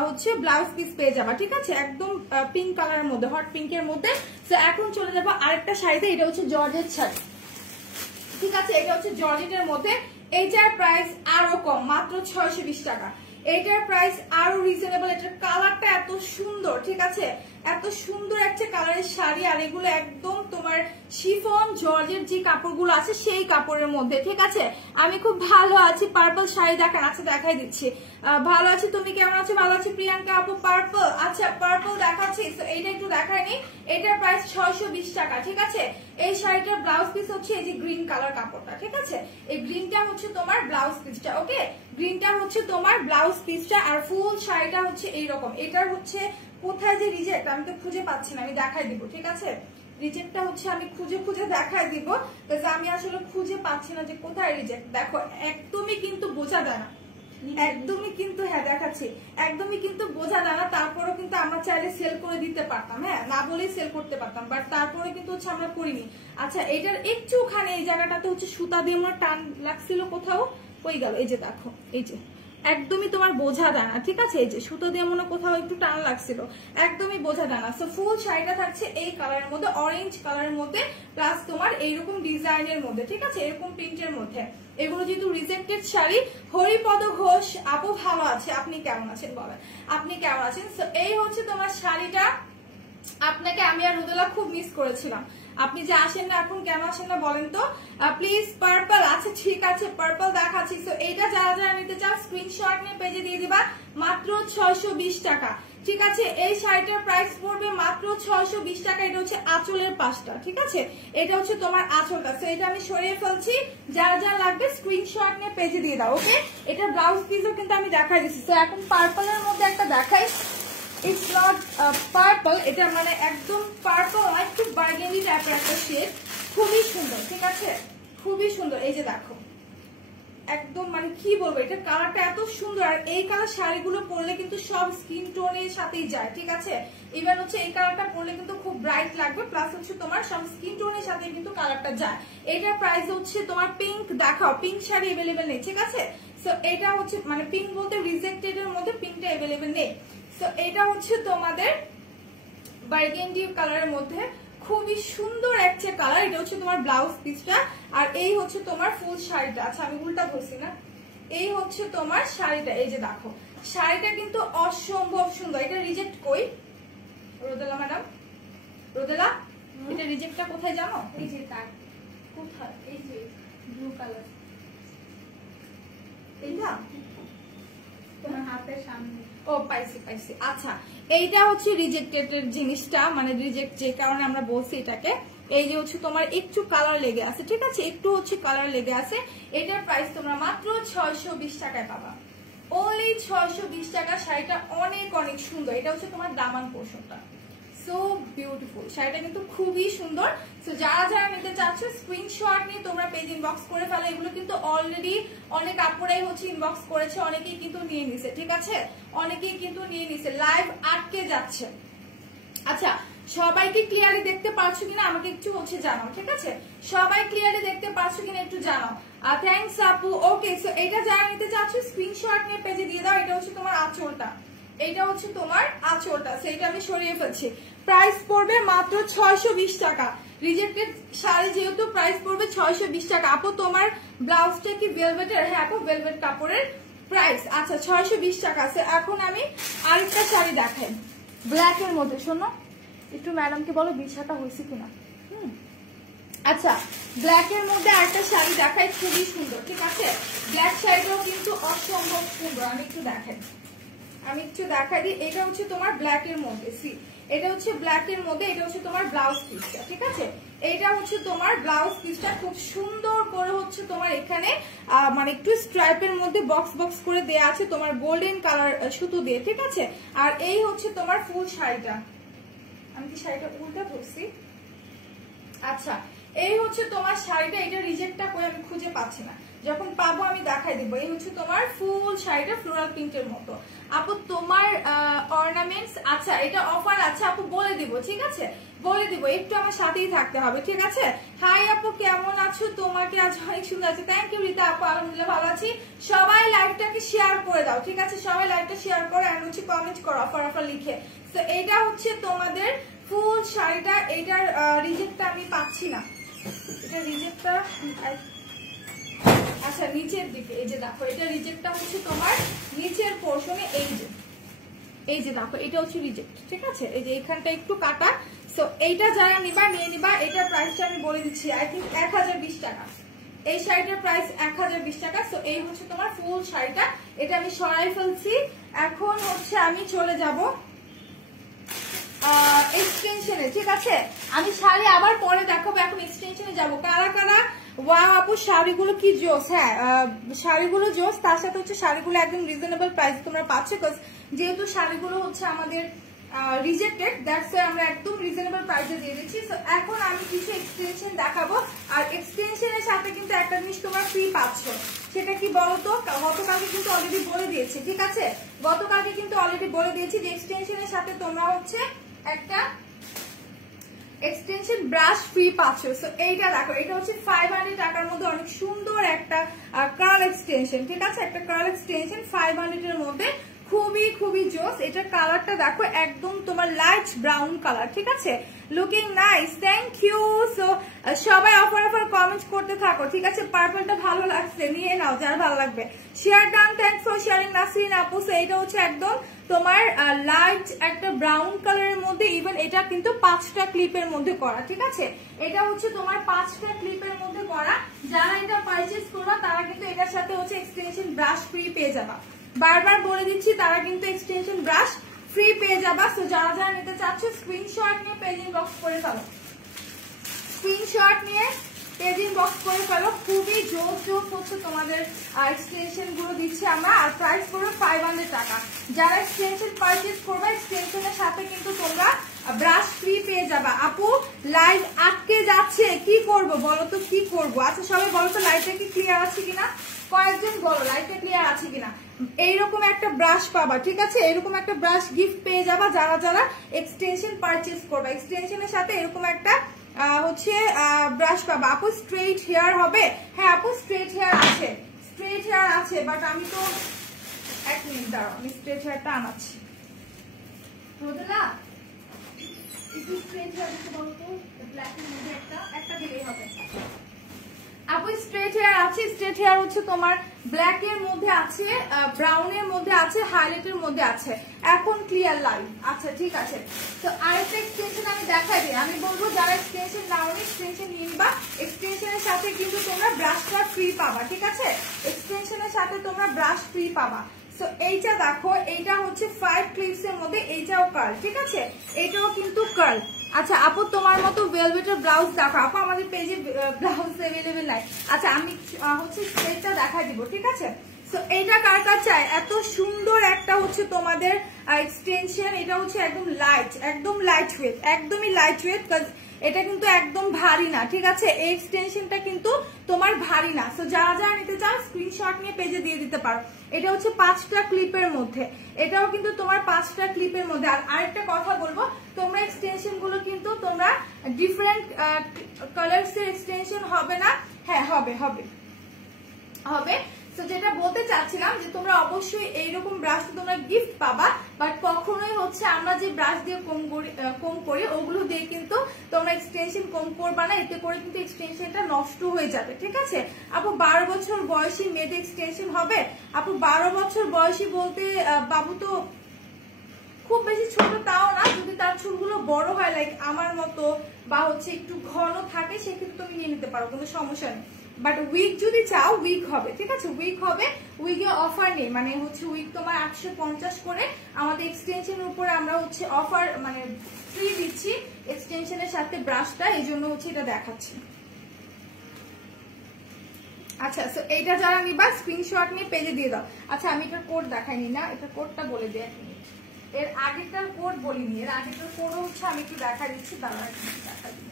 হচ্ছে ব্লাউজ পিস পেয়ে যাবা, ঠিক আছে, একদম পিঙ্ক কালারের মধ্যে, হট পিঙ্কের মধ্যে। তো এখন চলে যাবো আরেকটা শাড়িতে, এটা হচ্ছে জর্জেট শাড়ি, ঠিক আছে, এটা হচ্ছে জর্জেটের মধ্যে। এইটার প্রাইস আরো কম, মাত্র 620 টাকা। এইটার প্রাইস আরো রিজনেবল। এটার কালারটা এত সুন্দর, ঠিক আছে, এত সুন্দর একটা কালারের শাড়ি। আর এগুলো একদম তোমার শিফন জর্জের যে কাপড়গুলো আছে সেই কাপড়ের মধ্যে, ঠিক আছে। আমি খুব ভালো আছি। পার্পল শাড়ি দেখান, আচ্ছা দেখাই দিচ্ছি। ভালো আছি, তুমি কেমন আছো? ভালো আছি প্রিয়াঙ্কা আপু। পার্পল, আচ্ছা পার্পল দেখাচ্ছি, এইটা একটু দেখায়নি। এটার প্রাইস 620 টাকা, ঠিক আছে। এই শাড়িটার ব্লাউজ পিস হচ্ছে এই যে গ্রিন কালার কাপড়টা, ঠিক আছে, এই গ্রিনটা হচ্ছে তোমার ব্লাউজ পিসটা। ওকে, গ্রিনটা হচ্ছে তোমার ব্লাউজ পিসটা, আর ফুল শাড়িটা হচ্ছে এইরকম। এটার হচ্ছে কোথায় যে রিজেক্ট আমি তো খুঁজে পাচ্ছি না, আমি দেখাই দিব, ঠিক আছে। রিজেক্টটা হচ্ছে আমি খুঁজে খুঁজে দেখাই দিব, আমি আসলে খুঁজে পাচ্ছি না যে কোথায় রিজেক্ট। দেখো একদমই কিন্তু বোঝা যায় না, একদমই কিন্তু, হ্যাঁ দেখাচ্ছি, একদমই কিন্তু বোঝা যায় না। তারপরেও কিন্তু আমরা চাইলে সেল করে দিতে পারতাম, হ্যাঁ না বলেই সেল করতে পারতাম, বাট তারপরে কিন্তু হচ্ছে আমরা করিনি। আচ্ছা, এটার একটুখানি এই জায়গাটাতে হচ্ছে সুতা দিয়ে আমার টান লাগছিল, কোথাও ওই গেল, এই যে দেখো, এই যে একদমই তোমার বোঝা যায় না, ঠিক আছে, এই যে সুতো দিয়ে মনে কোথাও একটু টান লাগছিল, একদমই বোঝা যায় না। সো ফুল শাড়িটা থাকছে এই কালারের মধ্যে, অরেঞ্জ কালারের মধ্যে, প্লাস তোমার এইরকম ডিজাইনের মধ্যে, ঠিক আছে, এরকম প্রিন্টের মধ্যে। এগুলো যেহেতু রিজেক্টেড শাড়ি। হরিপদ ঘোষ আপু ভালো আছে, আপনি কেমন আছেন বলেন, আপনি কেমন আছেন? সো এই হচ্ছে তোমার শাড়িটা। আপনাকে আমি আর রুদেলা খুব মিস করেছিলাম, আপনি যে আসেন না এখন, কেন আসেন না বলেন তো প্লিজ। পার্পল, আচ্ছা ঠিক আছে, পার্পল দেখাচ্ছি। তো এইটা যারা যারা নিতে চাও স্ক্রিনশট নিয়ে পেজে দিয়ে দিবা, মাত্র 620 টাকা, ঠিক আছে। এই শাড়িটার প্রাইস পড়বে মাত্র 620 টাকা। এটা হচ্ছে আঁচলের পাশটা, ঠিক আছে, এটা হচ্ছে তোমার আঁচলটা। তো এটা আমি সরিয়ে ফেলছি, যারা যারা লাগবে স্ক্রিনশট নিয়ে পেজে দিয়ে দাও। ওকে, এটা ব্লাউজ পিসও কিন্তু আমি দেখাই দিচ্ছি। তো এখন পার্পলের মধ্যে একটা দেখাই, ইটস নট পার্পল, এটা মানে একদম পার্পল, একটু বার্গেন্ডি টাইপের একটা শেড, খুবই সুন্দর, ঠিক আছে, খুবই সুন্দর। এই যে দেখো, একদম মানে কি বলবো, এটা কালারটা এত সুন্দর। আর এই কালার শাড়িগুলো পরলে কিন্তু সব স্কিন টোনের সাথেই যায়, ঠিক আছে। ইভেন হচ্ছে এই কালারটা পরলে কিন্তু খুব ব্রাইট লাগবে, প্লাস হচ্ছে তোমার সব স্কিন টোনের সাথে কিন্তু কালারটা যায়। এটার প্রাইস হচ্ছে তোমার, পিঙ্ক দেখাও, পিঙ্ক শাড়ি এভেলেবেল নেই, ঠিক আছে। সো এটা হচ্ছে মানে পিঙ্ক বলতে রিজেক্টেড এর মধ্যে পিঙ্কটা এভেলেবেল নেই। তো এটা হচ্ছে তোমাদের বার্গেন্ডি কালারের মধ্যে, খুবই সুন্দর একটা কালার। এটা হচ্ছে তোমার ব্লাউজ পিসটা, আর এই হচ্ছে তোমার ফুল শাড়িটা। আচ্ছা আমি উল্টা বলছি না, এই হচ্ছে তোমার শাড়িটা। এই যে দেখো, শাড়িটা কিন্তু অসম্ভব সুন্দর। এটা রিজেক্ট কই রোদেলা ম্যাডাম? রোদেলা, এটা রিজেক্টটা কোথায় জানো? এই যে তার কোথায়, এই যে ব্লু কালার, এইটা তোমার হাতের সামনে। ও পাইছি পাইছি। আচ্ছা, এইটা হচ্ছে রিজেক্টেড এর জিনিসটা, মানে রিজেক্ট যে কারণে আমরা বলছি এটাকে। এই যে হচ্ছে তোমার একটু কালার লেগে আছে, ঠিক আছে, একটু হচ্ছে কালার লেগে আছে। এটার প্রাইস তোমরা মাত্র 620 টাকায় পাবা, ওনলি 620 টাকা। শাড়িটা অনেক অনেক সুন্দর। এটা হচ্ছে তোমার দামান পোর্শনটা, সো বিউটিফুল। শাড়িটা কিন্তু খুবই সুন্দর। সো যারা যারা নিতে চাচ্ছ স্ক্রিনশট নিয়ে তোমরা পেজ ইনবক্স করে ফেলো। এগুলো কিন্তু অলরেডি অনেক আপুরাই হচ্ছে ইনবক্স করেছে, অনেকেই কিন্তু নিয়ে নিছে, ঠিক আছে, অনেকেই কিন্তু নিয়ে নিছে। লাইভ আটকে যাচ্ছে। আচ্ছা, সবাই কি ক্লিয়ারলি দেখতে পাচ্ছ কিনা আমাকে একটু হচ্ছে জানাও, ঠিক আছে? সবাই ক্লিয়ারলি দেখতে পাচ্ছ কিনা একটু জানাও। থ্যাঙ্কস আপু। ওকে, সো এটা যারা নিতে চাচ্ছ স্ক্রিনশট নিয়ে পেজে দিয়ে দাও। এটা হচ্ছে তোমার আঁচলটা, এটা হচ্ছে তোমার আঁচলটা, সেইটা আমি সরিয়ে ফেলছি। প্রাইস পড়বে মাত্র 620 টাকা। রিজেক্টেড শাড়ি যেহেতু প্রাইস পড়বে 620 টাকা। আপু তোমার ব্লাউজটা কি ভেলভেটের? হ্যাঁ আপু, ভেলভেট কাপড়ের প্রাইস। আচ্ছা 620 টাকা আছে। এখন আমি আরেকটা শাড়ি দেখাই ব্ল্যাক এর মধ্যে। শোনো একটু ম্যাডামকে বলো বিছাটা হয়েছে কিনা। আচ্ছা, ব্ল্যাক এর মধ্যে আরেকটা শাড়ি দেখাই, খুবই সুন্দর, ঠিক আছে? ব্ল্যাক শাড়িটাও কিন্তু অসম্ভব সুন্দর। আমি একটু দেখাই দিই। এটা হচ্ছে তোমার ব্ল্যাক এর মধ্যে, সি এটা হচ্ছে ব্ল্যাক এর মধ্যে, এটা হচ্ছে তোমার ব্লাউজ পিসটা, ঠিক আছে? এটা হচ্ছে তোমার ব্লাউজ পিসটা, খুব সুন্দর করে হচ্ছে তোমার এখানে মানে একটু স্ট্রাইপের মধ্যে বক্স বক্স করে দেয়া আছে তোমার গোল্ডেন কালার সুতো দিয়ে, ঠিক আছে? আর এই হচ্ছে তোমার ফুল শাড়িটা। আমি কি শাড়িটা উল্টা ধরছি? আচ্ছা, এই হচ্ছে তোমার শাড়িটা। এটা রিজেক্টটা করে আমি খুঁজে পাচ্ছি না, যখন পাবো আমি দেখাই দেবো। এই হচ্ছে তোমার ফুল শাড়িটা ফ্লোরাল প্রিন্টের মতো। আপু তোমার অর্নামেন্টস, আচ্ছা এটা অফার আছে আপু, বলে দিব, ঠিক আছে? বলে দিব, একটু আমার সাথেই থাকতে হবে, ঠিক আছে? হাই আপু, কেমন আছো? তোমাকে আজ অনেক সুন্দর আছে। থ্যাংক ইউ রিতা আপু, আলহামদুলিল্লাহ ভালো আছি। সবাই লাইভটাকে শেয়ার করে দাও, ঠিক আছে? সবাই লাইভটা শেয়ার করো আর হচ্ছে কমেন্ট করো অফার অফার লিখে। তো এইটা হচ্ছে তোমাদের ফুল শাড়িটা। এইটার রিজেক্টটা আমি পাচ্ছি না, এটা রিজেক্টটা আচ্ছা নিচের দিকে, এই যে দেখো এটা রিজেক্টটা হচ্ছে তোমার নিচের পোর্শনে, এই যে দেখো এটা হচ্ছে রিজেক্ট, ঠিক আছে? এই যে এখানটা একটু কাটা। সো এইটা যারা নিবা নিয়ে নিবা। এটার প্রাইসটা আমি বলে দিচ্ছি, আই থিঙ্ক 1020 টাকা। এই শাড়িটার প্রাইস 1020 টাকা। সো এই হচ্ছে তোমার ফুল শাড়িটা। এটা আমি সরাই ফেলছি। এখন হচ্ছে আমি চলে যাব এক্সটেনশনে, ঠিক আছে? আমি শাড়ি আবার পরে দেখাবো, এখন এক্সটেনশনে যাবো। কারা কারা ওয়াও আপু শাড়িগুলো কি জোস। হ্যাঁ শাড়িগুলো জোস, তার সাথে হচ্ছে শাড়িগুলো একদম রিজনেবল প্রাইস তোমরা পাচ্ছ, যেহেতু শাড়িগুলো হচ্ছে আমাদের রিজেক্টেড, দ্যাটস ওয়াই আমরা একদম রিজনেবল প্রাইসে দিয়ে দিচ্ছি। সো এখন আমি কিছু এক্সটেনশন দেখাবো, আর এক্সটেনশনের সাথে কিন্তু একটা জিনিস তোমরা ফ্রি পাচ্ছ। সেটা কি বলতো? গতকালকে কিন্তু অলরেডি বলে দিয়েছি, ঠিক আছে? গতকালকে কিন্তু অলরেডি বলে দিয়েছি যে এক্সটেনশনের সাথে তোমরা হচ্ছে একটা এক্সটেনশন ব্রাশ ফ্রি পাচ্ছ। সো এইটা দেখো, এটা হচ্ছে 500 টাকার মধ্যে অনেক সুন্দর একটা কার্ল এক্সটেনশন, ঠিক আছে? একটা কার্ল এক্সটেনশন 500 এর মধ্যে, খুবই খুবই জোস। এটার কালারটা দেখো একদম তোমার লাইট ব্রাউন কালার, ঠিক আছে? Looking nice, thank you. So সবাই অফার অফার কমেন্ট করতে থাকো, ঠিক আছে? পার্পলটা ভালো লাগছে, নিয়ে নাও যার ভালো লাগবে। Share done, thanks for sharing Nasrin আপু। সো এটা হচ্ছে একদম তোমার লাইট একটা ব্রাউন কালারের মধ্যে, ইভেন এটা কিন্তু 5টা ক্লিপের মধ্যে করা, ঠিক আছে? এটা হচ্ছে তোমার 5টা ক্লিপের মধ্যে করা। যারা এটা পারচেজ করবা তারা কিন্তু এটার সাথে হচ্ছে এক্সটেনশন ব্রাশ ফ্রি পেয়ে যাবা। বারবার বলে দিচ্ছি, তারা কিন্তু এক্সটেনশন ব্রাশ ফ্রি পেয়ে যাবা। সো যারা যারা নিতে চাচ্ছ স্ক্রিনশট নিয়ে পেজ ইনবক্স করে ফেলো, স্ক্রিনশট নিয়ে পেজ ইনবক্স করে ফেলো। খুবই জোর জোর হচ্ছে তোমাদের এক্সটেনশন গুলো দিচ্ছি আমরা, আর প্রাইস পড়বে 500 টাকা। যারা এক্সটেনশন পারচেজ করবে এক্সটেনশনের সাথে কিন্তু তোমরা ব্রাশ ফ্রি পেয়ে যাবা। আপু লাইভ আটকে যাচ্ছে, কি করব বলো তো, কি করব? আচ্ছা সবাই বলো তো লাইভটা কি ক্লিয়ার আছে কিনা, কয়েকজন বলো লাইভটা ক্লিয়ার আছে কিনা। এইরকম একটা ব্রাশ পাবা, ঠিক আছে? এরকম একটা ব্রাশ গিফট পেয়ে যাবা যারা যারা এক্সটেনশন পারচেজ করবে। এক্সটেনশনের সাথে এরকম একটা হচ্ছে ব্রাশ পাবা। আপু স্ট্রেট হেয়ার হবে? হ্যাঁ আপু স্ট্রেট হেয়ার আছে, স্ট্রেট হেয়ার আছে, বাট আমি তো এক মিনিট দাঁড়াও, আমি স্ট্রেট হেয়ারটা আনাচ্ছি। রোদেলা একটু স্ট্রেট হেয়ার দিতে বলো তো, ব্ল্যাকের মধ্যে একটা দিলেই হবে। আপু স্ট্রেট হেয়ার আছে, স্ট্রেট হেয়ার হচ্ছে তোমার ব্ল্যাক এর মধ্যে আছে, ব্রাউন এর মধ্যে আছে, হাইলাইটের মধ্যে আছে। এখন ক্লিয়ার লাইভ, আচ্ছা ঠিক আছে। তো আরেকটা এক্সটেনশন আমি দেখাই দিই। আমি বলবো যারা এক্সটেনশন নাও এক্সটেনশন নিবা, এক্সটেনশনের সাথে কিন্তু তোমরা ব্রাশটা ফ্রি পাবা, ঠিক আছে? এক্সটেনশনের সাথে তোমরা ব্রাশ ফ্রি পাবা। সো এইটা দেখো, এইটা হচ্ছে 5 ক্লিপস এর মধ্যে, এইটাও কার্ল, ঠিক আছে? এটাও কিন্তু কার্ল। আচ্ছা আপু তোমার মতো ভেলভেটের ব্লাউজ দেখো। আপু আমাদের পেজে ব্লাউজ अवेलेबल নাই। আচ্ছা আমি হচ্ছে সেটটা দেখাই দিব, ঠিক আছে? সো এইটা কার কার চাই? এত সুন্দর একটা হচ্ছে তোমাদের এক্সটেনশন। এটা হচ্ছে একদম লাইট ওয়েট, একদমই লাইট ওয়েট, এটা কিন্তু একদম ভারী না, ঠিক আছে? এই এক্সটেনশনটা কিন্তু তোমার ভারী না। সো যারা যারা নিতে চাও স্ক্রিনশট নিয়ে পেজে দিয়ে দিতে পারো। এটা হচ্ছে 5টা ক্লিপের মধ্যে, এটাও কিন্তু তোমার 5টা ক্লিপের মধ্যে। আর আরেকটা কথা বলবো, তোমরা এক্সটেনশন গুলো ডিফারেন্ট কালার্স এর এক্সটেনশন হবে না? হ্যাঁ হবে হবে হবে। তো যেটা বলতে চাচ্ছিলাম যে তোমরা অবশ্যই এইরকম ব্রাশ তোমরা গিফট পাবা, বাট কখনোই হচ্ছে আমরা যে ব্রাশ দিয়ে কম করি ওগুলো দিয়ে কিন্তু তোমরা এক্সটেনশন কম করবা না, এতে করে কিন্তু এক্সটেনশনটা নষ্ট হয়ে যাবে, ঠিক আছে? আপু 12 বছর বয়সী মেয়েদের এক্সটেনশন হবে? আপু 12 বছর বয়সী বলতে বাবু তো খুব বেশি ছোট তাও না, যদি তার চুলগুলো বড় হয় লাইক আমার মতো বা হচ্ছে একটু ঘন থাকে সেক্ষেত্রে তুমি নিয়ে নিতে পারো, কোনো সমস্যা নেই। বাট উইক যদি চাও উইক হবে, ঠিক আছে? উইক হবে, উইকে অফার নেই, মানে হচ্ছে উইক তোমার 850 করে আমাদের এক্সটেনশনের উপরে আমরা হচ্ছে অফার মানে ফ্রি দিচ্ছি এক্সটেনশনের সাথে ব্রাশটা, এই জন্য হচ্ছে এটা দেখাচ্ছি। আচ্ছা তো এইটা যারা নিবা স্ক্রিনশট নিয়ে পেজে দিয়ে দাও। আচ্ছা আমি এটার কোড দেখাইনি না, এটার কোডটা বলে দিই 1 মিনিট। এর আগেরটার কোড বলিনি, এর আগেরটার কোড হচ্ছে আমি একটু দেখা দিচ্ছি, দাঁড়া দেখা দিই।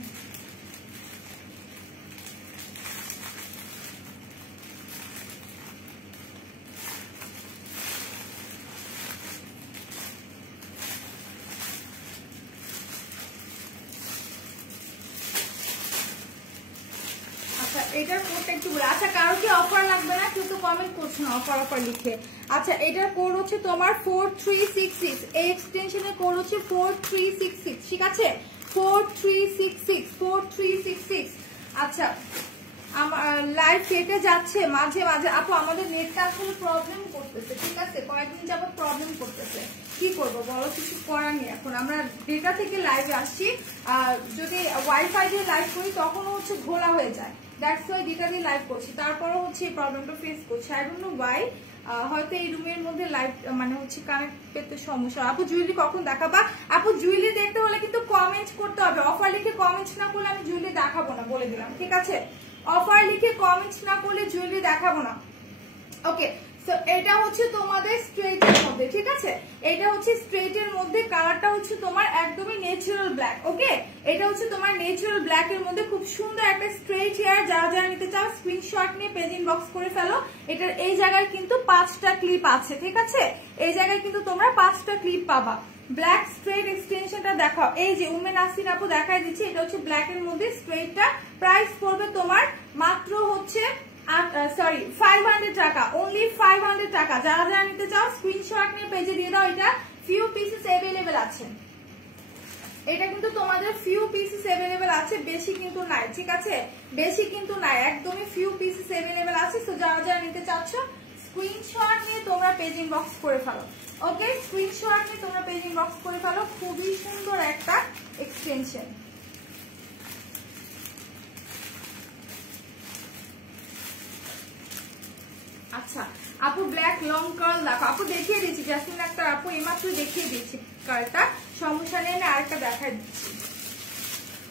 এটার কোডটা একটু বলে। আচ্ছা কারো কি অফার লাগবে না? কেউ তো কমেন্ট করছে না অফার অফার লিখে। আচ্ছা এটার কোড হচ্ছে তোমার 4366, এই এক্সটেনশনের কোড হচ্ছে 4366, ঠিক আছে? 4366। আচ্ছা আমার লাইভ কেটে যাচ্ছে মাঝে মাঝে আপু, আমাদের নেটটা আসলে প্রবলেম করতেছে, ঠিক আছে? কয়েকদিন যাবত প্রবলেম করতেছে, কি করবো বলো, কিছু করার নেই। এখন আমরা ডেটা থেকে লাইভে আসছি, যদি ওয়াইফাই দিয়ে লাইভ করি তখনও হচ্ছে ঘোলা হয়ে যায়, দ্যাটস ওয়াই ডেটা দিয়ে লাইভ করছি, তারপরও হচ্ছে এই প্রবলেমটা ফেস করছি। আই ডোন্ট নো ওয়াই, হয়তো এই রুমের মধ্যে লাইভ মানে হচ্ছে কানেক্ট পেতে সমস্যা। আপু জুয়েলারি কখন দেখাবা? আপু জুয়েলারি দেখতে হলে কিন্তু কমেন্ট করতে হবে, অফার লিখে কমেন্ট না করলে আমি জুয়েলারি দেখাবো না, বলে দিলাম, ঠিক আছে? অফার লিখে কমেন্ট না করলে জুয়েলারি দেখাবো না। ওকে সো এটা হচ্ছে তোমাদের স্ট্রেটের মধ্যে, ঠিক আছে? এটা হচ্ছে স্ট্রেটের মধ্যে, কালারটা হচ্ছে তোমার একদমই ন্যাচারাল ব্ল্যাক। ওকে এটা হচ্ছে তোমার ন্যাচারাল ব্ল্যাক এর মধ্যে খুব সুন্দর একটা স্ট্রেট হেয়ার। যারা যারা নিতে চাও স্ক্রিনশট নিয়ে পেজ ইনবক্স করে ফেলো। এটার এই জায়গায় কিন্তু 5টা ক্লিপ আছে, ঠিক আছে? এই জায়গায় কিন্তু তোমরা 5টা ক্লিপ পাবা। ব্ল্যাক স্ট্রেট এক্সটেনশনটা দেখাও, এই যে উমেন আসিন আপু দেখাই দিচ্ছি, এটা হচ্ছে ব্ল্যাক এর মধ্যে স্ট্রেটটা। প্রাইস পড়বে তোমার মাত্র হচ্ছে 500 টাকা, অনলি 500 টাকা। যারা যারা নিতে চাও স্ক্রিনশট নিয়ে পেজে দিয়ে দাও। এটা ফিউ পিসেস अवेलेबल আছে, এটা কিন্তু তোমাদের ফিউ পিসেস अवेलेबल আছে, বেশি কিন্তু নাই, ঠিক আছে? বেশি কিন্তু নাই, একদমই ফিউ পিসেস अवेलेबल আছে। তো যারা যারা নিতে চাচ্ছ স্ক্রিনশট নিয়ে তোমরা পেজ ইনবক্স করে ফেলো। ওকে স্ক্রিনশট নিয়ে তোমরা পেজ ইনবক্স করে ফেলো। খুবই সুন্দর একটা এক্সটেনশন। আচ্ছা আপু ব্ল্যাক লং কার্ল দেখো, আপু দেখিয়ে দিচ্ছি, জাসমিন আক্তার আপু এইমাত্র দেখিয়ে দিচ্ছি কার্লটা, সমস্যা নেই, আমি আরেকটা দেখাই দিচ্ছি,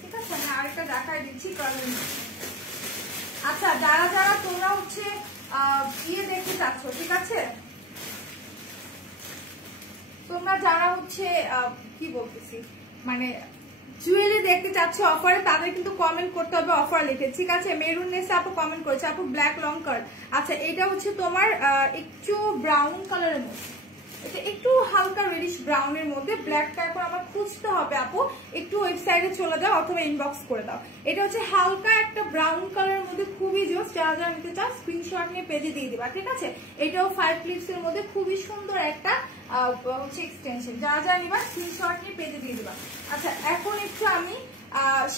ঠিক আছে? আমি আরেকটা দেখাই দিচ্ছি কার্ল। আচ্ছা যারা যারা তোমরা হচ্ছে ইয়ে দেখতে চাচ্ছ, ঠিক আছে? তোমরা যারা হচ্ছে কি বলতেছি মানে জুয়েলারি দেখতে চাচ্ছ অফারে, তাদের কিন্তু কমেন্ট করতে হবে অফার লিখে, ঠিক আছে? মেরুন নেসা আপু কমেন্ট করেছে, আপু ব্ল্যাক লং কার্ল। আচ্ছা এটা হচ্ছে তোমার একটু ব্রাউন কালারের মধ্যে, এটা একটু হালকা রেডিশ ব্রাউনের মধ্যে। ব্ল্যাকটা এখন আমার খুঁজতে হবে আপু, একটু ওয়েবসাইটে চলে যাও অথবা ইনবক্স করে দাও। এটা হচ্ছে হালকা একটা ব্রাউন কালারের মধ্যে, খুবই জোস। যারা যারা নিতে চাও স্ক্রিনশট নিয়ে পেজে দিয়ে দিবা, ঠিক আছে? এটাও 5 ক্লিপস এর মধ্যে খুবই সুন্দর একটা হচ্ছে এক্সটেনশন। যারা যারা নিবা স্ক্রিনশট নিয়ে পেজে দিয়ে দিবা। আচ্ছা এখন একটু আমি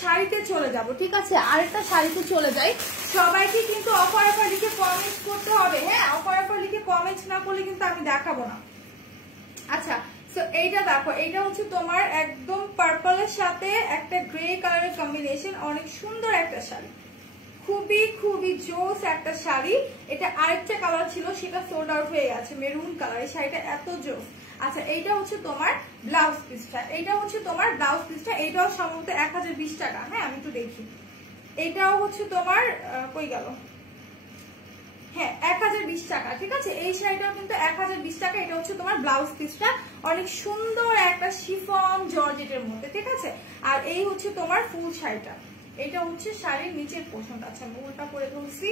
শাড়িতে চলে যাব, ঠিক আছে? আরেকটা শাড়িতে চলে যাই। সবাইকে কিন্তু অফার অফার লিখে কমেন্ট করতে হবে, হ্যাঁ? অফার অফার লিখে কমেন্ট না করলে কিন্তু আমি দেখাবো না। আচ্ছা সো এইটা দেখো, এইটা হচ্ছে তোমার একদম পার্পলের সাথে একটা গ্রে কালারের কম্বিনেশন, অনেক সুন্দর একটা শাড়ি, খুবই খুবই জোস একটা শাড়ি। এটা আরেকটা কালার ছিল, সেটা সোল্ড আউট হয়ে গেছে, মেরুন কালার। এই শাড়িটা এত জোস। আচ্ছা এইটা হচ্ছে তোমার ব্লাউজ পিসটা, এইটা হচ্ছে তোমার ব্লাউজ পিসটা, এইটাও সম্ভবত 1020 টাকা। হ্যাঁ আমি একটু দেখি, এটাও হচ্ছে তোমার কই গেল, হ্যাঁ 1020 টাকা, ঠিক আছে? এই শাড়িটাও কিন্তু 1020 টাকা। এটা হচ্ছে তোমার ব্লাউজ পিসটা, অনেক সুন্দর একটা শিফন জর্জেটের মধ্যে, ঠিক আছে? আর এই হচ্ছে তোমার ফুল শাড়িটা, এটা হচ্ছে শাড়ির নিচের পোর্শনটা। আচ্ছা আমি উল্টা করে ধরছি,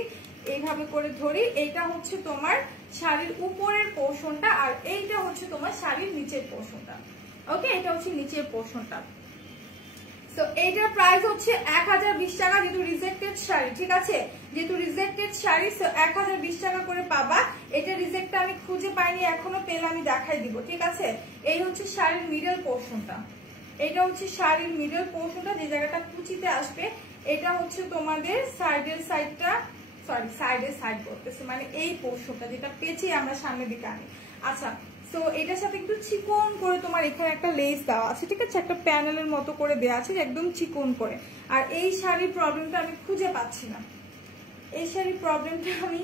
এইভাবে করে ধরি। এইটা হচ্ছে তোমার শাড়ির উপরের পোর্শনটা, আর এইটা হচ্ছে তোমার শাড়ির নিচের পোর্শনটা। ওকে এটা হচ্ছে নিচের পোর্শনটা। তো এইটার প্রাইস হচ্ছে 1020 টাকা, যেহেতু রিজেক্টেড শাড়ি, ঠিক আছে, যেহেতু রিজেক্টেড শাড়ি 1020 টাকা করে পাবা। এটা রিজেক্টটা আমি খুঁজে পাইনি, এখনো পেলে আমি দেখাই দিব, ঠিক আছে। এই হচ্ছে শাড়ির মিডল পোর্শনটা, এটা হচ্ছে শাড়ির মিডল পোর্শনটা, যে জায়গাটা কুচিতে আসবে। এটা হচ্ছে তোমাদের সাইডের সাইডটা, সরি সাইডের সাইড করতেছে, মানে এই পোর্শনটা যেটা পেঁচিয়ে আমরা সামনের দিকে আনি। আচ্ছা, তো এটার সাথে একটু চিকন করে তোমার এখানে একটা লেস দেওয়া আছে, ঠিক আছে, একটা প্যানেলের মতো করে দেওয়া আছে একদম চিকন করে। আর এই শাড়ির প্রবলেমটা আমি খুঁজে পাচ্ছি না, এই শাড়ির প্রবলেমটা আমি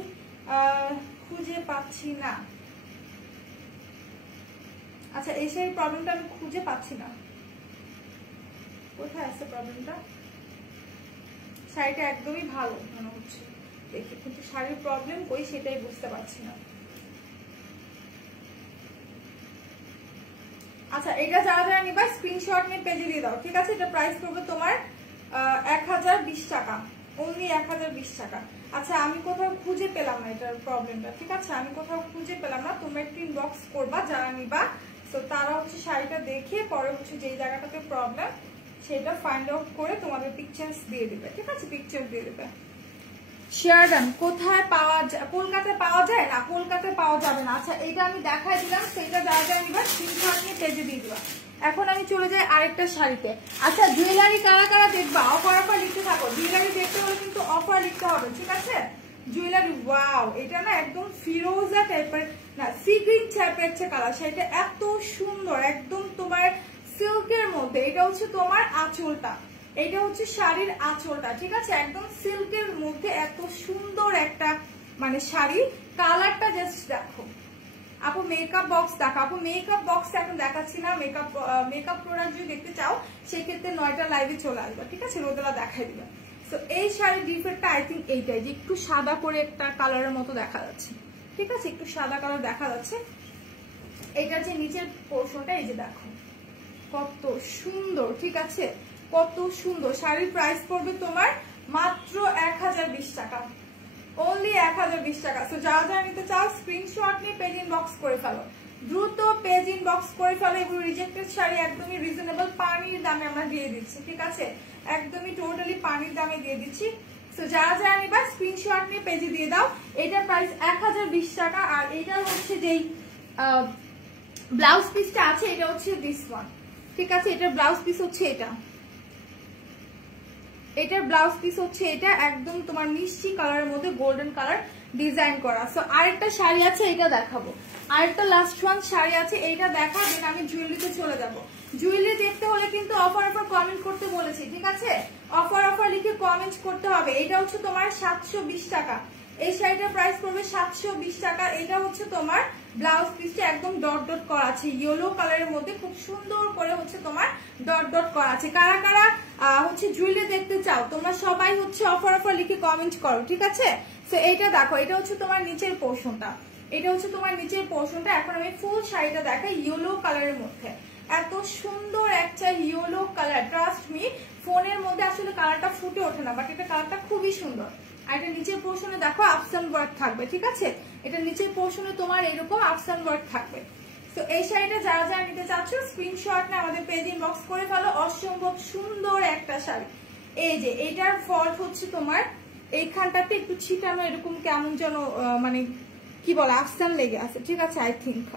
খুঁজে পাচ্ছি না। আচ্ছা, এই শাড়ির প্রবলেমটা আমি খুঁজে পাচ্ছি না, কোথায় আছে প্রবলেমটা? শাড়িটা একদমই ভালো মনে হচ্ছে দেখি, কিন্তু শাড়ির প্রবলেম কই সেটাই বুঝতে পারছি না। আচ্ছা, এটা যারা যারা নিবা স্ক্রিনশট নিয়ে পেজে দিয়ে দাও, ঠিক আছে। এটা প্রাইস পড়বে তোমার 1020 টাকা, অনলি 1020 টাকা। আচ্ছা, আমি কোথাও খুঁজে পেলাম না এটার প্রবলেমটা, ঠিক আছে, আমি কোথাও খুঁজে পেলাম না। তোমরা একটু ইনবক্স করবা যারা নিবা, তো তারা হচ্ছে শাড়িটা দেখে পরে হচ্ছে যেই জায়গাটাতে প্রবলেম সেটা ফাইন্ড আউট করে তোমাদের পিকচার্স দিয়ে দিবে, ঠিক আছে, পিকচার দিয়ে দিবে। শেয়ারডান কোথায় পাওয়া যায়? কলকাতায় পাওয়া যায় না, কলকাতায় পাওয়া যাবে না। আচ্ছা, এটা আমি দেখাই দিলাম, সেটা যারা যারা নিবা স্ক্রিনশট নিয়ে পেজে দিয়ে দিবা। এখন আমি চলে যাই আরেকটা শাড়িতে। আচ্ছা, জুয়েলারি কারা কারা দেখবা? অফার অফার লিখতে থাকো, জুয়েলারি দেখতে হলে কিন্তু অফার লিখতে হবে, ঠিক আছে। জুয়েলারি, ওয়াও, এটা না একদম ফিরোজা টাইপের, না সি গ্রিন টাইপের একটা কালার, সেটা এত সুন্দর, একদম তোমার সিল্কের মধ্যে। এটা হচ্ছে তোমার আঁচলটা, এটা হচ্ছে শাড়ির আঁচলটা, ঠিক আছে, একদম সিল্কের মধ্যে এত সুন্দর একটা মানে শাড়ি। কালারটা জাস্ট দেখো। আপু মেকআপ বক্স দেখো, আপু মেকআপ বক্স এখন দেখাচ্ছি না, মেকআপ প্রোডাক্ট যদি দেখতে চাও সেক্ষেত্রে 9টা লাইভে চলে আসবে, ঠিক আছে, রোদেলা দেখাই দিবে। তো এই শাড়ির ডিফেক্টটা আই থিঙ্ক এইটাই, যে একটু সাদা করে একটা কালারের মতো দেখা যাচ্ছে, ঠিক আছে, একটু সাদা কালার দেখা যাচ্ছে। এটা যে নিচের পোর্শনটা, এই যে দেখো কত সুন্দর, ঠিক আছে, কত সুন্দর। শাড়ির প্রাইস পড়বে তোমার মাত্র 1020 টাকা, অনলি 1020 টাকা। তো যারা যারা নিতে চাও স্ক্রিনশট নিয়ে পেজ ইনবক্স করে ফেলো, দ্রুত পেজ ইনবক্স করে ফেলো। এগুলো রিজেক্টেড শাড়ি, একদমই রিজনেবল পানির দামে আমরা দিয়ে দিচ্ছি, ঠিক আছে, একদমই টোটালি পানির দামে দিয়ে দিচ্ছি। তো যারা যারা নিবা স্ক্রিনশট নিয়ে পেজে দিয়ে দাও। এটার প্রাইস 1020 টাকা। আর এটার হচ্ছে যেই ব্লাউজ পিসটা আছে এটা হচ্ছে দিস ওয়ান, ঠিক আছে, এটার ব্লাউজ পিস হচ্ছে এটা, এটার ব্লাউজ পিস হচ্ছে এটা, একদম তোমার মিষ্টি কালারের মধ্যে গোল্ডেন কালার ডিজাইন করা। সো আরেকটা শাড়ি আছে, এটা দেখাবো, আরেকটা লাস্ট ওয়ান শাড়ি আছে, এইটা দেখা দেন আমি জুয়েলারিতে চলে যাব। জুয়েলারি দেখতে হলে কিন্তু অফার অফার কমেন্ট করতে বলেছি, ঠিক আছে, অফার অফার লিখে কমেন্ট করতে হবে। এটা হচ্ছে তোমার 720 টাকা, এই শাড়িটার প্রাইস পড়বে 720 টাকা। এটা হচ্ছে তোমার ব্লাউজ পিসটা একদম ডট ডট করা আছে, ইয়েলো কালারের মধ্যে খুব সুন্দর করে হচ্ছে তোমার ডট ডট করা আছে। কারা কারা হচ্ছে জুয়েলারি দেখতে চাও তোমরা সবাই হচ্ছে অফার অফার লিখে কমেন্ট করো, ঠিক আছে। তো এইটা দেখো, এটা হচ্ছে তোমার নিচের পোর্শনটা, এটা হচ্ছে তোমার নিচের পোর্শনটা। এখন আমি ফুল শাড়িটা দেখাই, ইয়েলো কালারের মধ্যে এত সুন্দর একটা ইয়েলো কালার, ট্রাস্ট মি ফোনের মধ্যে আসলে কালারটা ফুটে ওঠে না, বাট এটা কালারটা খুবই সুন্দর। আর এটা নিচের পোর্শনে দেখো আফসান ওয়ার্ক থাকবে, ঠিক আছে, এটা নিচের পোর্শনে তোমার এরকম আফসান ওয়ার্ক থাকবে। তো এই শাড়িটা যারা যারা নিতে চাচ্ছ স্ক্রিনশট না আমাদের পেজ ইনবক্স করে ফেলো। অসম্ভব সুন্দর একটা শাড়ি। এই যে এটার ফল্ট হচ্ছে তোমার এইখানটাতে একটু ছিটানো, এরকম কেমন যেন মানে কি বলে আফসান লেগে আছে, ঠিক আছে, আই থিঙ্ক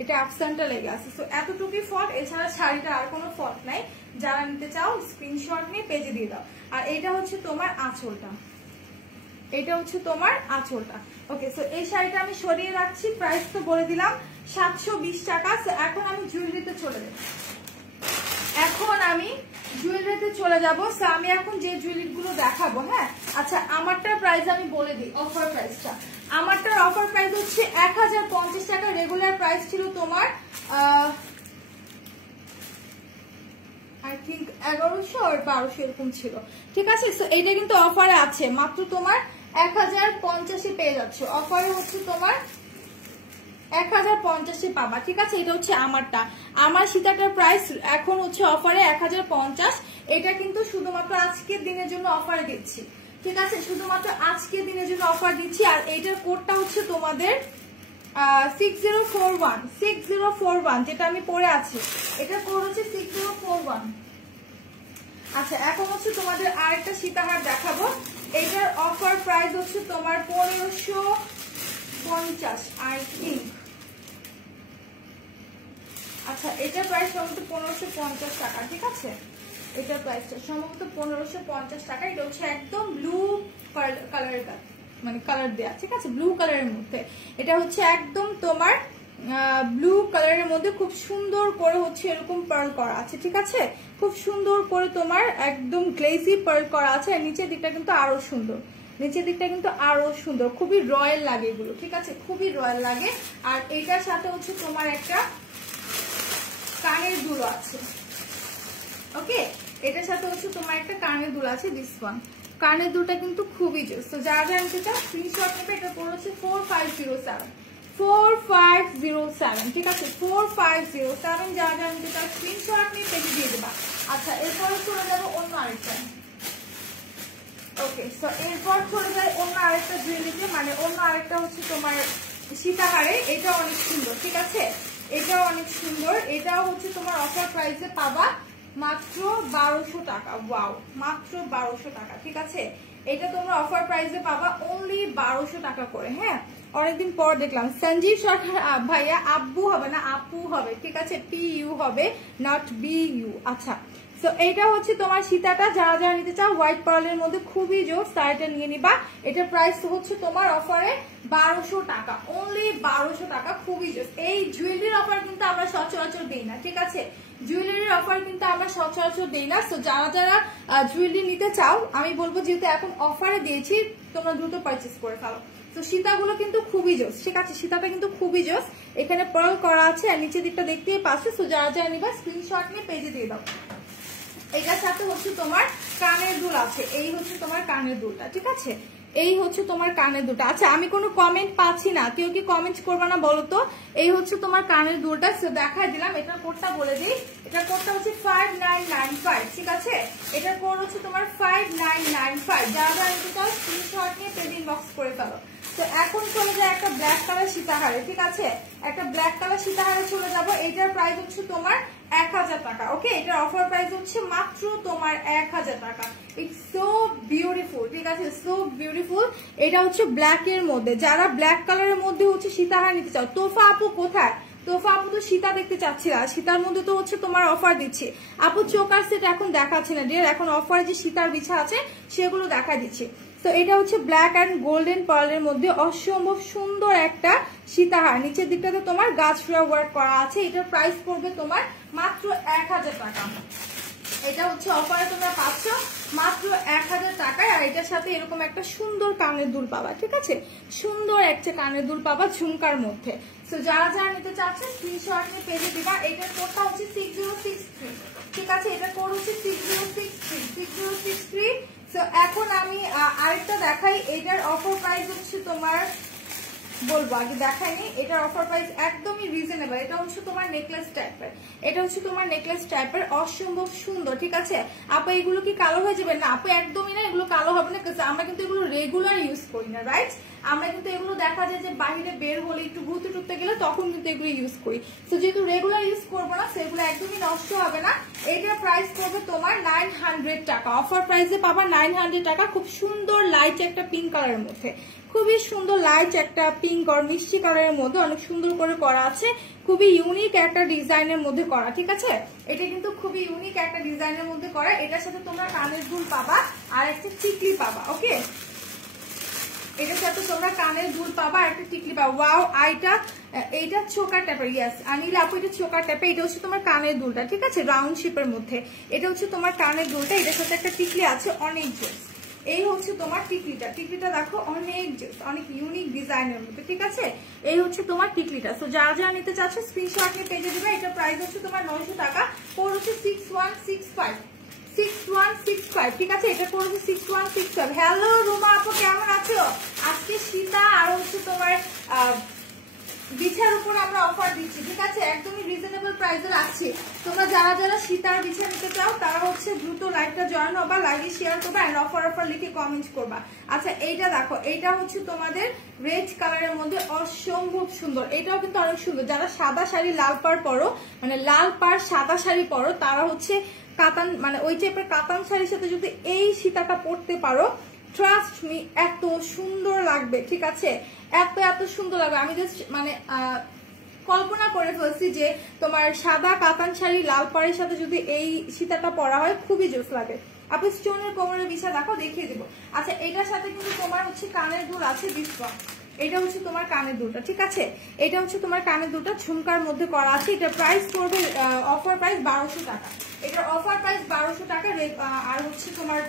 এটা আফসানটা লেগে আছে। তো এতটুকুই ফল্ট, এছাড়া শাড়িটা আর কোনো ফল্ট নাই। যারা নিতে চাও স্ক্রিনশট নিয়ে পেজে দিয়ে দাও। আর এটা হচ্ছে তোমার আঁচলটা, এটা হচ্ছে তোমার আঁচলটা। ওকে, সো এই শাড়িটা আমি সরিয়ে রাখছি, প্রাইস তো বলে দিলাম 720 টাকা। এখন আমি জুয়েলারিতে চলে যাব, এখন আমি জুয়েলারিতে চলে যাবো। সো আমি এখন যে জুয়েলারি গুলো দেখাবো, হ্যাঁ, আচ্ছা আমারটার প্রাইস আমি বলে দিই, অফার প্রাইসটা আমারটার অফার প্রাইস হচ্ছে 1050 টাকা। রেগুলার প্রাইস ছিল তোমার আই থিঙ্ক 1100 আর 1200 এরকম ছিল, ঠিক আছে। সো এইটা কিন্তু অফারে আছে, মাত্র তোমার 1050 পেয়ে যাচ্ছ। অফারে হচ্ছে তোমার 1050 পাবা, ঠিক আছে। এটা হচ্ছে আমারটা, আমার সীতাটার প্রাইস এখন হচ্ছে অফারে 1050। এটা কিন্তু শুধুমাত্র আজকের দিনের জন্য অফারে দিচ্ছি, ঠিক আছে, শুধুমাত্র আজকের দিনের জন্য অফার দিচ্ছি। আর এইটার কোডটা হচ্ছে তোমাদের 6041 যেটা আমি পরে আছি, এটার কোড হচ্ছে 6041। আচ্ছা এখন হচ্ছে তোমাদের আরেকটা সীতাহার দেখাবো। এটার অফার প্রাইস হচ্ছে তোমার 1550 আই থিঙ্ক। আচ্ছা এটার প্রাইস সম্ভবত 1550 টাকা, ঠিক আছে? এটার প্রাইসটা সম্ভবত 1550 টাকা। এটা হচ্ছে একদম ব্লু কালারের মানে কালার দেয়া, ঠিক আছে? ব্লু কালারের মধ্যে এটা হচ্ছে একদম তোমার ব্লু কালারের মধ্যে খুব সুন্দর করে হচ্ছে এরকম পার্ল করা আছে, ঠিক আছে? খুব সুন্দর করে তোমার একদম গ্লেজি পার্ল করা আছে। আর নিচের দিকটা কিন্তু আরো সুন্দর, নিচের দিকটা কিন্তু আরো সুন্দর, খুবই রয়্যাল লাগে এগুলো, ঠিক আছে? খুবই রয়্যাল লাগে। আর এটার সাথে হচ্ছে তোমার একটা কানের দুল আছে, ওকে? এটার সাথে হচ্ছে তোমার একটা কানের দুল আছে, দিস ওয়ান। কানের দুলটা কিন্তু খুবই জোস। তো যারা যারা নিতে চাও স্ক্রিনশট নেবে। এটা পড়ে হচ্ছে 4507, 4507, ঠিক আছে? 4507 যারা যারা নিতে চাও স্ক্রিনশট নিয়ে পেজে দিয়ে দেবা। আচ্ছা এরপরে চলে যাবো অন্য আরেকটা। ওকে, সো এরপর চলে যায় অন্য আরেকটা জুয়েলারিতে, মানে অন্য আরেকটা হচ্ছে তোমার সীতাহারে। এটা অনেক সুন্দর, ঠিক আছে? এটাও অনেক সুন্দর। এটাও হচ্ছে তোমার অফার প্রাইসে পাবা মাত্র 1200 টাকা। ওয়াও, মাত্র 1200 টাকা, ঠিক আছে? এটা তোমরা অফার প্রাইসে পাবা অনলি 1200 টাকা করে। হ্যাঁ, অনেকদিন পর দেখলাম সঞ্জীব সরকার ভাইয়া, আব্বু হবে না আপু হবে, ঠিক আছে? PU হবে, নট BU। আচ্ছা, সো এইটা হচ্ছে তোমার সীতাটা। যারা যারা নিতে চাও হোয়াইট পার্লের মধ্যে খুবই জোর, শাড়িটা নিয়ে নিবা। এটার প্রাইস হচ্ছে তোমার অফারে 1200 টাকা, অনলি 1200 টাকা, খুবই জোর। এই জুয়েলারির অফার কিন্তু আমরা সচরাচর দিই না, ঠিক আছে? জুয়েলারির অফার কিন্তু আমরা সচরাচর দিই না। সো যারা যারা জুয়েলারি নিতে চাও আমি বলবো যেহেতু এখন অফারে দিয়েছি তোমরা দ্রুত পারচেস করে ফেলো। তো সীতাগুলো কিন্তু খুবই জোস, ঠিক আছে? সীতাটা কিন্তু খুবই জোস। এখানে পার্ল করা আছে আর নিচের দিকটা দেখতেই পাচ্ছ। সো যারা যারা নিবা স্ক্রিনশট নিয়ে পেজে দিয়ে দাও। এটার সাথে হচ্ছে তোমার কানের দুল আছে। এই হচ্ছে তোমার কানের দুলটা, ঠিক আছে? এই হচ্ছে তোমার কানের দুলটা। আচ্ছা আমি কোনো কমেন্ট পাচ্ছি না, কেউ কি কমেন্ট করবে না বলো তো? এই হচ্ছে তোমার কানের দুলটা, দেখাই দিলাম। এটার কোডটা বলে দিই। এটার কোডটা হচ্ছে 5995, ঠিক আছে? এটার কোড হচ্ছে তোমার 5995। যারা যারা নিতে চাও স্ক্রিনশট নিয়ে পেজ ইনবক্স করে ফেলো। তো এখন চলে যায় একটা ব্ল্যাক কালার সীতাহারে, ঠিক আছে? একটা ব্ল্যাক কালার সীতাহারে চলে যাবো। এটার প্রাইস হচ্ছে তোমার 1000 টাকা, ওকে? এটার অফার প্রাইস হচ্ছে মাত্র তোমার 1000 টাকা। ইটস সো বিউটিফুল, ঠিক আছে? So beautiful. এটা হচ্ছে ব্ল্যাক এর মধ্যে। যারা ব্ল্যাক কালারের মধ্যে হচ্ছে সীতাহার নিতে চাও, তোফা আপু কোথায়? তোফা আপু তো সীতা দেখতে চাচ্ছি না, সীতার মধ্যে তো হচ্ছে তোমার অফার দিচ্ছি। আপু চোকার সেট এখন দেখাচ্ছি না ডিয়ার, এখন অফার যে সীতার বিছা আছে সেগুলো দেখা দিচ্ছি। তো এটা হচ্ছে ব্ল্যাক অ্যান্ড গোল্ডেন পার্লের মধ্যে অসম্ভব সুন্দর একটা সীতাহার। নিচের দিকটাতে তোমার গাছরা ওয়ার্ক করা আছে। এটার প্রাইস পড়বে তোমার মাত্র 1000 টাকা। এটা হচ্ছে অফারে তোমরা পাচ্ছ মাত্র 1000 টাকায়। আর এটার সাথে এরকম একটা সুন্দর কানের দুল পাবা, ঠিক আছে? সুন্দর একটা কানের দুল পাবা ঝুমকার মধ্যে। তো যারা যারা নিতে চাচ্ছে স্ক্রিনশট নিয়ে পেজে দিবা। এটার কোডটা হচ্ছে 6063, ঠিক আছে? এটার কোড হচ্ছে 6063। তো এখন আমি আরেকটা দেখাই। এটার অফার প্রাইস হচ্ছে তোমার বলবো, আগে দেখাইনি। এটার অফার প্রাইস একদমই রিজনেবল। এটা হচ্ছে তোমার নেকলেস টাইপের, এটা হচ্ছে তোমার নেকলেস টাইপের, অসম্ভব সুন্দর, ঠিক আছে? আপু এগুলো কি কালো হয়ে যাবে? না আপু, একদমই না, এগুলো কালো হবে না। আমরা কিন্তু এগুলো রেগুলার ইউজ করি না, রাইট? আমরা কিন্তু এগুলো দেখা যায় যে বাইরে বের হলে একটু ঘুরতে টুরতে গেলে তখন কিন্তু এগুলো ইউজ করি। তো যেহেতু রেগুলার ইউজ করবো না সেগুলো একদমই নষ্ট হবে না। এটার প্রাইস পড়বে তোমার 900 টাকা। অফার প্রাইসে পাবা 900 টাকা। খুব সুন্দর লাইট একটা পিঙ্ক কালারের মধ্যে, খুবই সুন্দর লাইট একটা পিঙ্ক আর মিষ্টি কালারের মধ্যে অনেক সুন্দর করে করা আছে। খুবই ইউনিক একটা ডিজাইনের মধ্যে করা, ঠিক আছে? এটা কিন্তু খুবই ইউনিক একটা ডিজাইনের মধ্যে করা। এটার সাথে তোমরা কানের দুল পাবা আর একটা টিকলি পাবা, ওকে? এটার সাথে তোমরা কানের দুল পাবা আর একটা টিকলি পাবা। ওয়াও, এইটা চোকার টাইপের। ইয়েস আনিল আপু, এটা চোকার টাইপের। এটা হচ্ছে তোমার কানের দুলটা, ঠিক আছে? রাউন্ড শেপের মধ্যে এটা হচ্ছে তোমার কানের দুলটা। এটার সাথে একটা টিকলি আছে, অনেক জোস। এই হচ্ছে তোমার টিকলিটা। টিকলিটা দেখো অনেক জোস, অনেক ইউনিক ডিজাইনের মধ্যে, ঠিক আছে? এই হচ্ছে তোমার টিকলিটা। তো যারা যারা নিতে চাচ্ছ স্ক্রিনশট নিয়ে পেজে দিবে। এটা প্রাইস হচ্ছে তোমার 900 টাকা। কোড হচ্ছে 6165, 6165, ঠিক আছে? এটা কোড হচ্ছে 6165। হ্যালো রুমা আপু, কেমন আছো? আজকে সীতা আর হচ্ছে তোমার বিছার উপর আমরা অফার দিচ্ছি, ঠিক আছে? একদমই রিজনেবল প্রাইসে রাখছি। তোমরা যারা যারা সীতার বিছা নিতে চাও তারা হচ্ছে দ্রুত লাইভটা জয়েন হবা, লাইভে শেয়ার করবা এন্ড অফার লিখে কমেন্ট করবা। আচ্ছা এইটা দেখো, এইটা হচ্ছে তোমাদের রেড কালারের মধ্যে অসম্ভব সুন্দর। এটাও কিন্তু অনেক সুন্দর। যারা সাদা শাড়ি লাল পাড় পরো, মানে লাল পাড় সাদা শাড়ি পরো, তারা হচ্ছে কাতান মানে ওই টাইপের কাতান শাড়ির সাথে যদি এই সীতাটা পরতে পারো, ট্রাস্ট মি এত সুন্দর লাগবে। ঠিক আছে, এত এত সুন্দর লাগবে। আমি জাস্ট মানে কল্পনা করে ফেলছি যে তোমার সাদা কাতান শাড়ি লাল পাড়ের সাথে যদি এই সীতাটা পরা হয় খুবই জোস লাগে। আপনি স্টোনের কোমরের বিষয় দেখো, দেখিয়ে দেবো। আচ্ছা, এটার সাথে কিন্তু তোমার হচ্ছে কানের দুল আছে ডিসকাউন্ট। এটা হচ্ছে তোমার কানের দুলটা। ঠিক আছে, এটা হচ্ছে তোমার কানের দুলটা ঝুমকার মধ্যে করা আছে। এটা প্রাইস পড়বে অফার প্রাইস 1200 টাকা। এটার অফার প্রাইস 1200 টাকা। আর হচ্ছে তোমার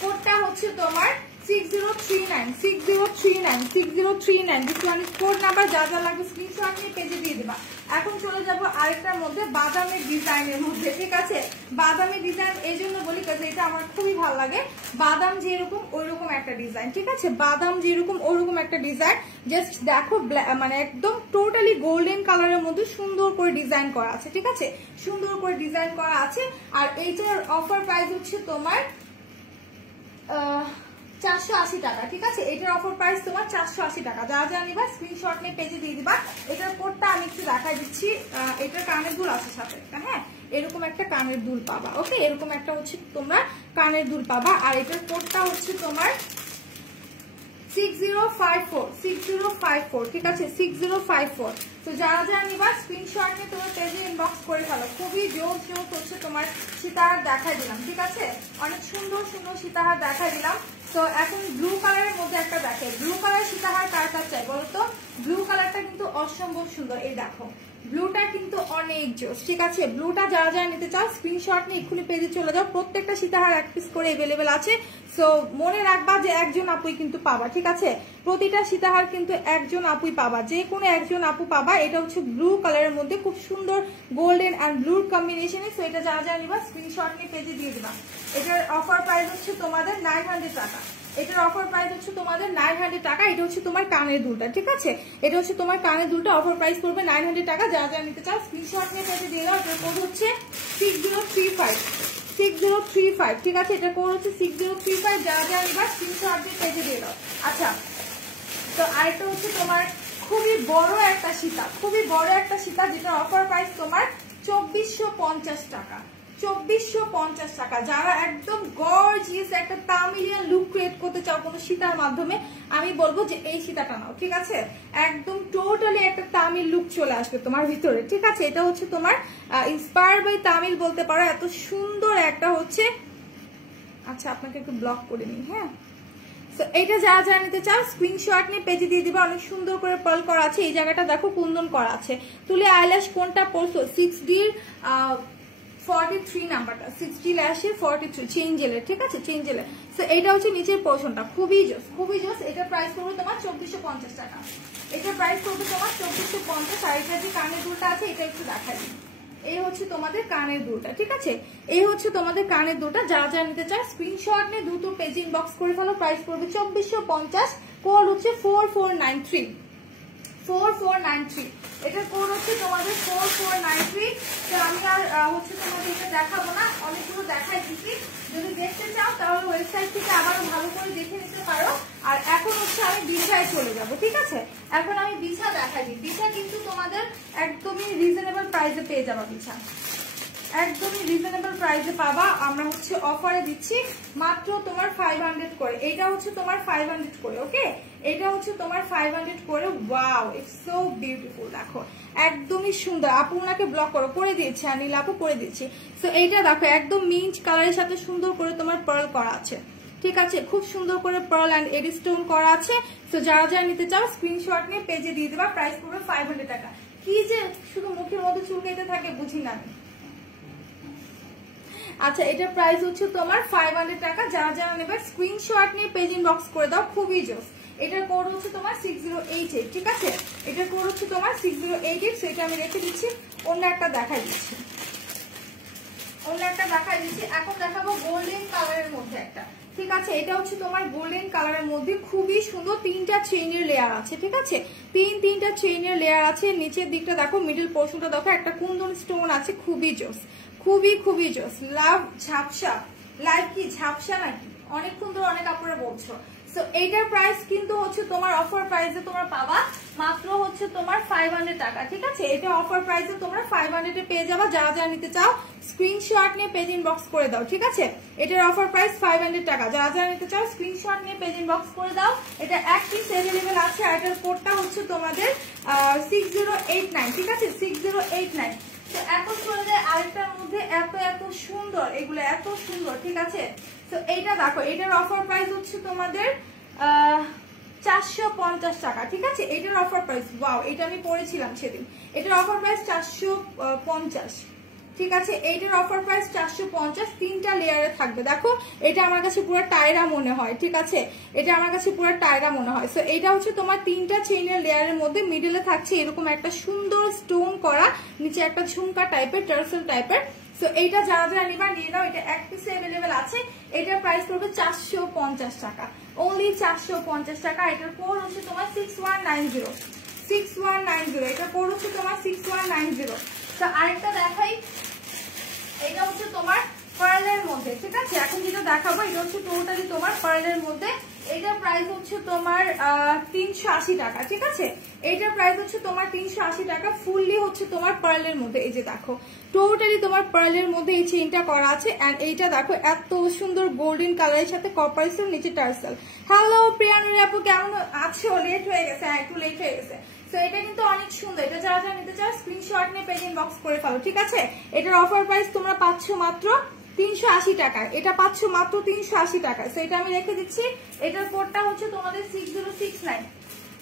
কোডটা হচ্ছে তোমার 6039 this one is code number. যা যা লাগবে স্ক্রিনশট নিয়ে পেজে দিয়ে দেবা। এখন চলে যাব আরেকটার মধ্যে, বাদামের ডিজাইনের মধ্যে। ঠিক আছে, বাদামি ডিজাইন এই জন্য বলি কারণ এটা আমার খুবই ভালো লাগে। বাদাম যেরকম ওইরকম একটা ডিজাইন। ঠিক আছে, বাদাম যেরকম ওইরকম একটা ডিজাইন। জাস্ট দেখো মানে একদম টোটালি গোল্ডেন কালারের মধ্যে সুন্দর করে ডিজাইন করা আছে। ঠিক আছে, সুন্দর করে ডিজাইন করা আছে। আর এইটার অফার প্রাইস হচ্ছে তোমার 480 টাকা। ঠিক আছে, এটার অফার প্রাইস তোমার 480 টাকা। যা যা নিবা স্ক্রিনশট নিয়ে পেজে দিয়ে দিবা। এটার কোডটা আমি একটু দেখাই দিচ্ছি। এটার কানের দুল আছে সাথে, হ্যাঁ এরকম একটা কানের দুল পাবা। ওকে, এরকম একটা হচ্ছে তোমরা কানের দুল পাবা। আর এটার কোডটা হচ্ছে তোমার 6054। ঠিক আছে, 6054। তো যারা যারা নিবা স্ক্রিনশট নিয়ে তোমার পেজে ইনবক্স করে ফেলো। খুবই জোর জোর হচ্ছে তোমার সীতাহার দেখাই দিলাম। ঠিক আছে, অনেক সুন্দর সুন্দর সীতাহার দেখাই দিলাম। তো এখন ব্লু কালারের মধ্যে একটা দেখে, ব্লু কালার সীতাহার কার কার চাই বলতো? ব্লু কালারটা কিন্তু অসম্ভব সুন্দর। এই দেখো, ব্লুটা কিন্তু অনেক জোস। ঠিক আছে, ব্লুটা যারা যারা নিতে চাও স্ক্রিনশট নিয়ে এক্ষুনি পেজে চলে যাও। প্রত্যেকটা সীতাহার এক পিস করে অ্যাভেলেবেল আছে। সো মনে রাখবা যে একজন আপুই কিন্তু পাবা। ঠিক আছে, প্রতিটা সীতাহার কিন্তু একজন আপুই পাবা, যে কোনো একজন আপু পাবা। এটা হচ্ছে ব্লু কালারের মধ্যে খুব সুন্দর গোল্ডেন অ্যান্ড ব্লুর কম্বিনেশনে। সো এটা যারা যারা নিবা স্ক্রিনশট নিয়ে পেজে দিয়ে দিবা। এটার অফার প্রাইস হচ্ছে তোমাদের 900 টাকা। এটার অফার প্রাইস হচ্ছে তোমাদের 900 টাকা। এটা হচ্ছে তোমার কানের দুলটা। ঠিক আছে, এটা হচ্ছে তোমার কানের দুলটা। অফার প্রাইস পড়বে 900 টাকা। যারা যারা নিতে চাও স্ক্রিনশট নিয়ে পেজে দিয়ে দাও। এটার কোড হচ্ছে 6035। ঠিক আছে, এটা কোড হচ্ছে 6035। যারা যারা নিবা স্ক্রিনশট দিয়ে পেজে দিয়ে দাও। আচ্ছা, তো আরেকটা হচ্ছে তোমার খুবই বড় একটা সীতা, খুবই বড় একটা সীতা, যেটার অফার প্রাইস তোমার 2450 টাকা। 2450 টাকা। যারা একদম গর্জিয়াস একটা তামিলিয়ান লুক ক্রিয়েট করতে চাও কোনো সীতার মাধ্যমে, আমি বলবো যে এই সীতাটা নাও। ঠিক আছে, একদম টোটালি একটা তামিল লুক চলে আসবে তোমার ভিতরে। ঠিক আছে, এটা হচ্ছে তোমার ইন্সপায়ার বাই তামিল বলতে পারো। এত সুন্দর একটা হচ্ছে। আচ্ছা, আপনাকে একটু ব্লক করে নিই। হ্যাঁ, তো এটা যারা যারা নিতে চাও স্ক্রিনশট নিয়ে পেজে দিয়ে দিবা। অনেক সুন্দর করে পার্ল করা আছে। এই জায়গাটা দেখো কুন্দন করা আছে। তুলে আইল্যাশ কোনটা পড়ছো? 6D 43 নাম্বারটা, 60 ল্যাশের 43 চেঞ্জেলের। ঠিক আছে, চেঞ্জেলের। সো এটা হচ্ছে নিচের পোর্শনটা, খুবই জোস, খুবই জোস। এটা প্রাইস পড়বে তোমার 2450 টাকা। এটা প্রাইস পড়বে তোমার 2450। আর এটা যে কানের দুলটা আছে এটা একটু দেখাই দিই। এই হচ্ছে তোমাদের কানের দুলটা। ঠিক আছে, এই হচ্ছে তোমাদের কানের দুলটা। যারা যারা নিতে চায় স্ক্রিনশট নিয়ে দ্রুত পেজ ইনবক্স করে ফেলো। প্রাইস পড়বে 2450। কোড হচ্ছে 4493। 4493। এটার কোড হচ্ছে তোমাদের 4493। তো আমি আর হচ্ছে তোমাদের এটা দেখাবো না, অনেকগুলো দেখাই দিচ্ছি। যদি দেখতে চাও তাহলে ওয়েবসাইট থেকে আবার ভালো করে দেখে নিতে পারো। আর এখন হচ্ছে আমি বিছায় চলে যাব। ঠিক আছে, এখন আমি বিছা দেখাই দিই। বিছা কিন্তু তোমাদের একদমই রিজনেবল প্রাইসে পেয়ে যাবা। বিছা একদমই রিজনেবল প্রাইসে পাবা। আমরা হচ্ছে অফারে দিচ্ছি মাত্র তোমার 500 করে। এটা হচ্ছে তোমার 500 করে। ওকে, এটা হচ্ছে তোমার 500 করে। Wow, it's so beautiful. দেখো একদমই সুন্দর। আপু ওনাকে ব্লক করে দিয়েছি, অনিল আপু করে দিয়েছি। সো এইটা দেখো একদম মিন্ট কালারের সাথে সুন্দর করে তোমার পার্ল করা আছে। ঠিক আছে, খুব সুন্দর করে পার্ল অ্যান্ড এডি স্টোন করা আছে। সো যারা যারা নিতে চাও স্ক্রিনশট নিয়ে পেজে দিয়ে দেবা। প্রাইস পড়বে 500 টাকা। কি যে শুধু মুখের মধ্যে চুলকাইতে থাকে বুঝি না। আচ্ছা, এটার প্রাইস হচ্ছে তোমার 500 টাকা। যারা যারা নেবে স্ক্রিনশট নিয়ে পেজ ইনবক্স করে দাও। খুবই জোস। এটার কোড হচ্ছে তোমার 6088। ঠিক আছে, এটার কোড হচ্ছে তোমার 6088। সেটা আমি রেখে দিচ্ছি। অন্য একটা দেখাই দিচ্ছি, অন্য একটা দেখাই দিচ্ছি। এখন দেখাবো গোল্ডেন কালারের মধ্যে একটা। ঠিক আছে, এটা হচ্ছে তোমার গোল্ডেন কালারের মধ্যে খুবই সুন্দর। 3টা চেইনের লেয়ার আছে। ঠিক আছে, তিনটা চেইনের লেয়ার আছে। নিচের দিকটা দেখো, মিডল পোর্শনটা দেখো, একটা কুন্দন স্টোন আছে। খুবই জোস, খুবই খুবই জোস। লাভ ঝাপসা, লাইভ কি ঝাপসা নাকি? অনেকক্ষণ ধরে অনেক আপুরা বলছো। সো এইটার প্রাইস কিন্তু হচ্ছে তোমার অফার প্রাইসে তোমরা পাবা মাত্র হচ্ছে তোমার 500 টাকা, ঠিক আছে। এটা অফার প্রাইসে তোমরা 500 এ পেয়ে যাবা। যারা যারা নিতে চাও স্ক্রিনশট নিয়ে পেজ ইনবক্স করে দাও, ঠিক আছে। এটার অফার প্রাইস 500 টাকা। যারা যারা নিতে চাও স্ক্রিনশট নিয়ে পেজ ইনবক্স করে দাও। এটা এক পিস अवेलेबल আছে আর এটার কোডটা হচ্ছে তোমাদের 6089, ঠিক আছে, 6089। তো এখন চলে যায় আরেকটার মধ্যে, এত এত সুন্দর, এগুলো এত সুন্দর, ঠিক আছে। তো এইটা দেখো, এটার অফার প্রাইস হচ্ছে তোমাদের 450 টাকা, ঠিক আছে। এটার অফার প্রাইস, ওয়াও, এটা আমি পড়েছিলাম সেদিন। এটার অফার প্রাইস 450, ঠিক আছে। এইটার অফার প্রাইস 450, 3টা লেয়ারে থাকবে। দেখো এটা আমার কাছে পুরো টায়রা মনে হয়, ঠিক আছে, এটা আমার কাছে পুরো টায়রা মনে হয়। সো এটা হচ্ছে তোমার 3টা চেইনের লেয়ারের মধ্যে, মিডলে থাকছে এরকম একটা সুন্দর স্টোন করা, নিচে একটা ঝুমকা টাইপের, টার্সেল টাইপের। সো এইটা যারা যারা নিবা নিয়ে নাও, এটা এক পিসে अवेलेबल আছে। এটার প্রাইস পড়বে 450 টাকা, অনলি 450 টাকা। এটার কোড হচ্ছে তোমার 6190, 6190। এটার কোড হচ্ছে তোমার 6190। তো আরেকটা দেখাই, এটা হচ্ছে তোমার পার্লের মধ্যে, ঠিক আছে। এখন যেটা দেখাবো এটা হচ্ছে টোটালি তোমার পার্লের মধ্যে। এটার প্রাইস হচ্ছে তোমার 380 টাকা, ঠিক আছে। এটার প্রাইস হচ্ছে তোমার 380 টাকা, ফুললি হচ্ছে তোমার পার্লের মধ্যে। এই যে দেখো টোটালি তোমার পার্লের মধ্যে এই চেইনটা করা আছে। এন্ড এইটা দেখো এত সুন্দর গোল্ডেন কালারের সাথে কপার সিল, নিচে টার্সেল। হ্যালো প্রিয়ানুরি আপু, কেমন আছো? লেট হয়ে গেছে, হ্যাঁ একটু লেট হয়ে গেছে। তো এটা কিন্তু অনেক সুন্দর। এটা যারা যারা নিতে চাও স্ক্রিনশট নিয়ে পেজ ইনবক্স করে ফেলো, ঠিক আছে। এটার অফার প্রাইস তোমরা পাচ্ছ মাত্র 380 টাকা, এটা পাচ্ছ মাত্র 380 টাকা। তো এটা আমি রেখে দিচ্ছি। এটার কোডটা হচ্ছে তোমাদের 6069,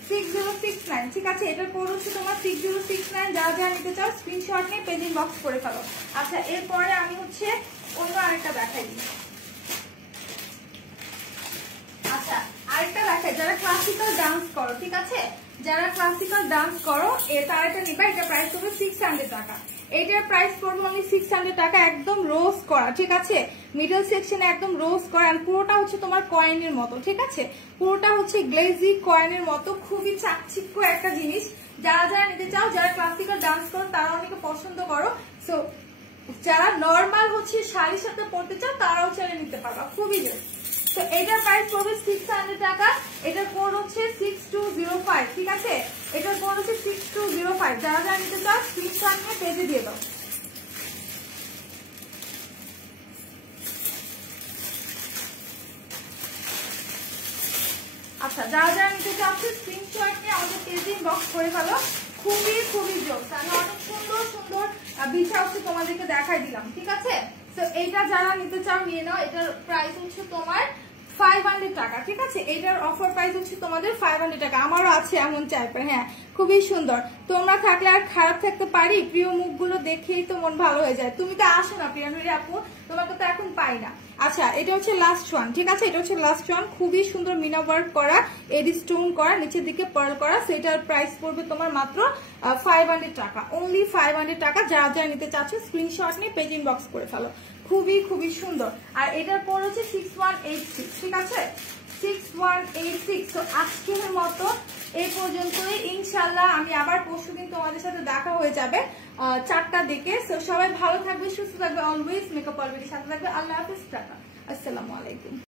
6069, ঠিক আছে। এটার কোড হচ্ছে তোমার 6069। যারা যারা নিতে চাও স্ক্রিনশট নিয়ে পেজ ইনবক্স করে ফেলো। আচ্ছা, এরপরে আমি হচ্ছে অন্য আরেকটা দেখাই দিই। আচ্ছা, আরেকটা দেখাই, যারা ক্লাসিক্যাল ডান্স করো, ঠিক আছে, যারা ক্লাসিক্যাল ডান্স করো তারা এটা নিবা। এটা প্রাইস পড়বে 600 টাকা। এটার প্রাইস পড়বে অনলি 600 টাকা, একদম রোজ করা, ঠিক আছে। মিডল সেকশনে একদম রোজ করা, আর পুরোটা হচ্ছে তোমার কয়েনের মতো, ঠিক আছে। পুরোটা হচ্ছে গ্লেজি কয়েনের মতো, খুবই চাকচিক্য একটা জিনিস। যারা যারা নিতে চাও, যারা ক্লাসিক্যাল ডান্স করো তারা অনেকে পছন্দ করো। সো যারা নর্মাল হচ্ছে শাড়ির সাথে পড়তে চাও তারাও চাইলে নিতে পারবা, খুবই বেস্ট। তো এটার প্রাইস পড়বে 600 টাকা। এটার কোড হচ্ছে 6205, ঠিক আছে। এটার কোড হচ্ছে 6205। যারা যারা নিতে চাও স্ক্রিনশট নিয়ে পেজে দিয়ে দাও। আচ্ছা, যারা যারা নিতে চাচ্ছ স্ক্রিনশট নিয়ে আমাদের পেজে ইনবক্স করে ফেলো। খুবই খুবই জোস, আমি অনেক সুন্দর সুন্দর বিছা হচ্ছে তোমাদেরকে দেখাই দিলাম, ঠিক আছে। তো এইটা যারা নিতে চাও নিয়ে নাও। এটার প্রাইস হচ্ছে তোমার 500 টাকা, ঠিক আছে। এটার অফার প্রাইস হচ্ছে তোমাদের 500 টাকা। আমারও আছে এমন টাইপের, হ্যাঁ খুবই সুন্দর। তোমরা থাকলে আর খারাপ থাকতে পারি? প্রিয় মুখগুলো দেখেই তো মন ভালো হয়ে যায়। তুমি তো আসো না প্রিয়ানুরি আপু, তোমাকে তো এখন পাই না। আচ্ছা, এটা হচ্ছে লাস্ট ওয়ান, ঠিক আছে। এটা হচ্ছে লাস্ট ওয়ান, খুবই সুন্দর মিনা ওয়ার্ক করা, এডি স্টোন করা, নিচের দিকে পার্ল করা। সেটার প্রাইস পড়বে তোমার মাত্র 500 টাকা, অনলি 500 টাকা। যারা যারা নিতে চাচ্ছ স্ক্রিনশট নিয়ে পেজ ইনবক্স করে ফেলো, খুবই খুবই সুন্দর। আর এটার পর হচ্ছে 6186, ঠিক আছে, 6186। তো আজকের মতো এই পর্যন্তই, ইনশাল্লাহ আমি আবার পরশুদিন তোমাদের সাথে দেখা হয়ে যাবে 4টার দিকে। তো সবাই ভালো থাকবে, সুস্থ থাকবে, অলওয়েজ মেকআপ অলওয়েজ সাথে থাকবে। আল্লাহ হাফিজ, টাটা, আসসালামু আলাইকুম।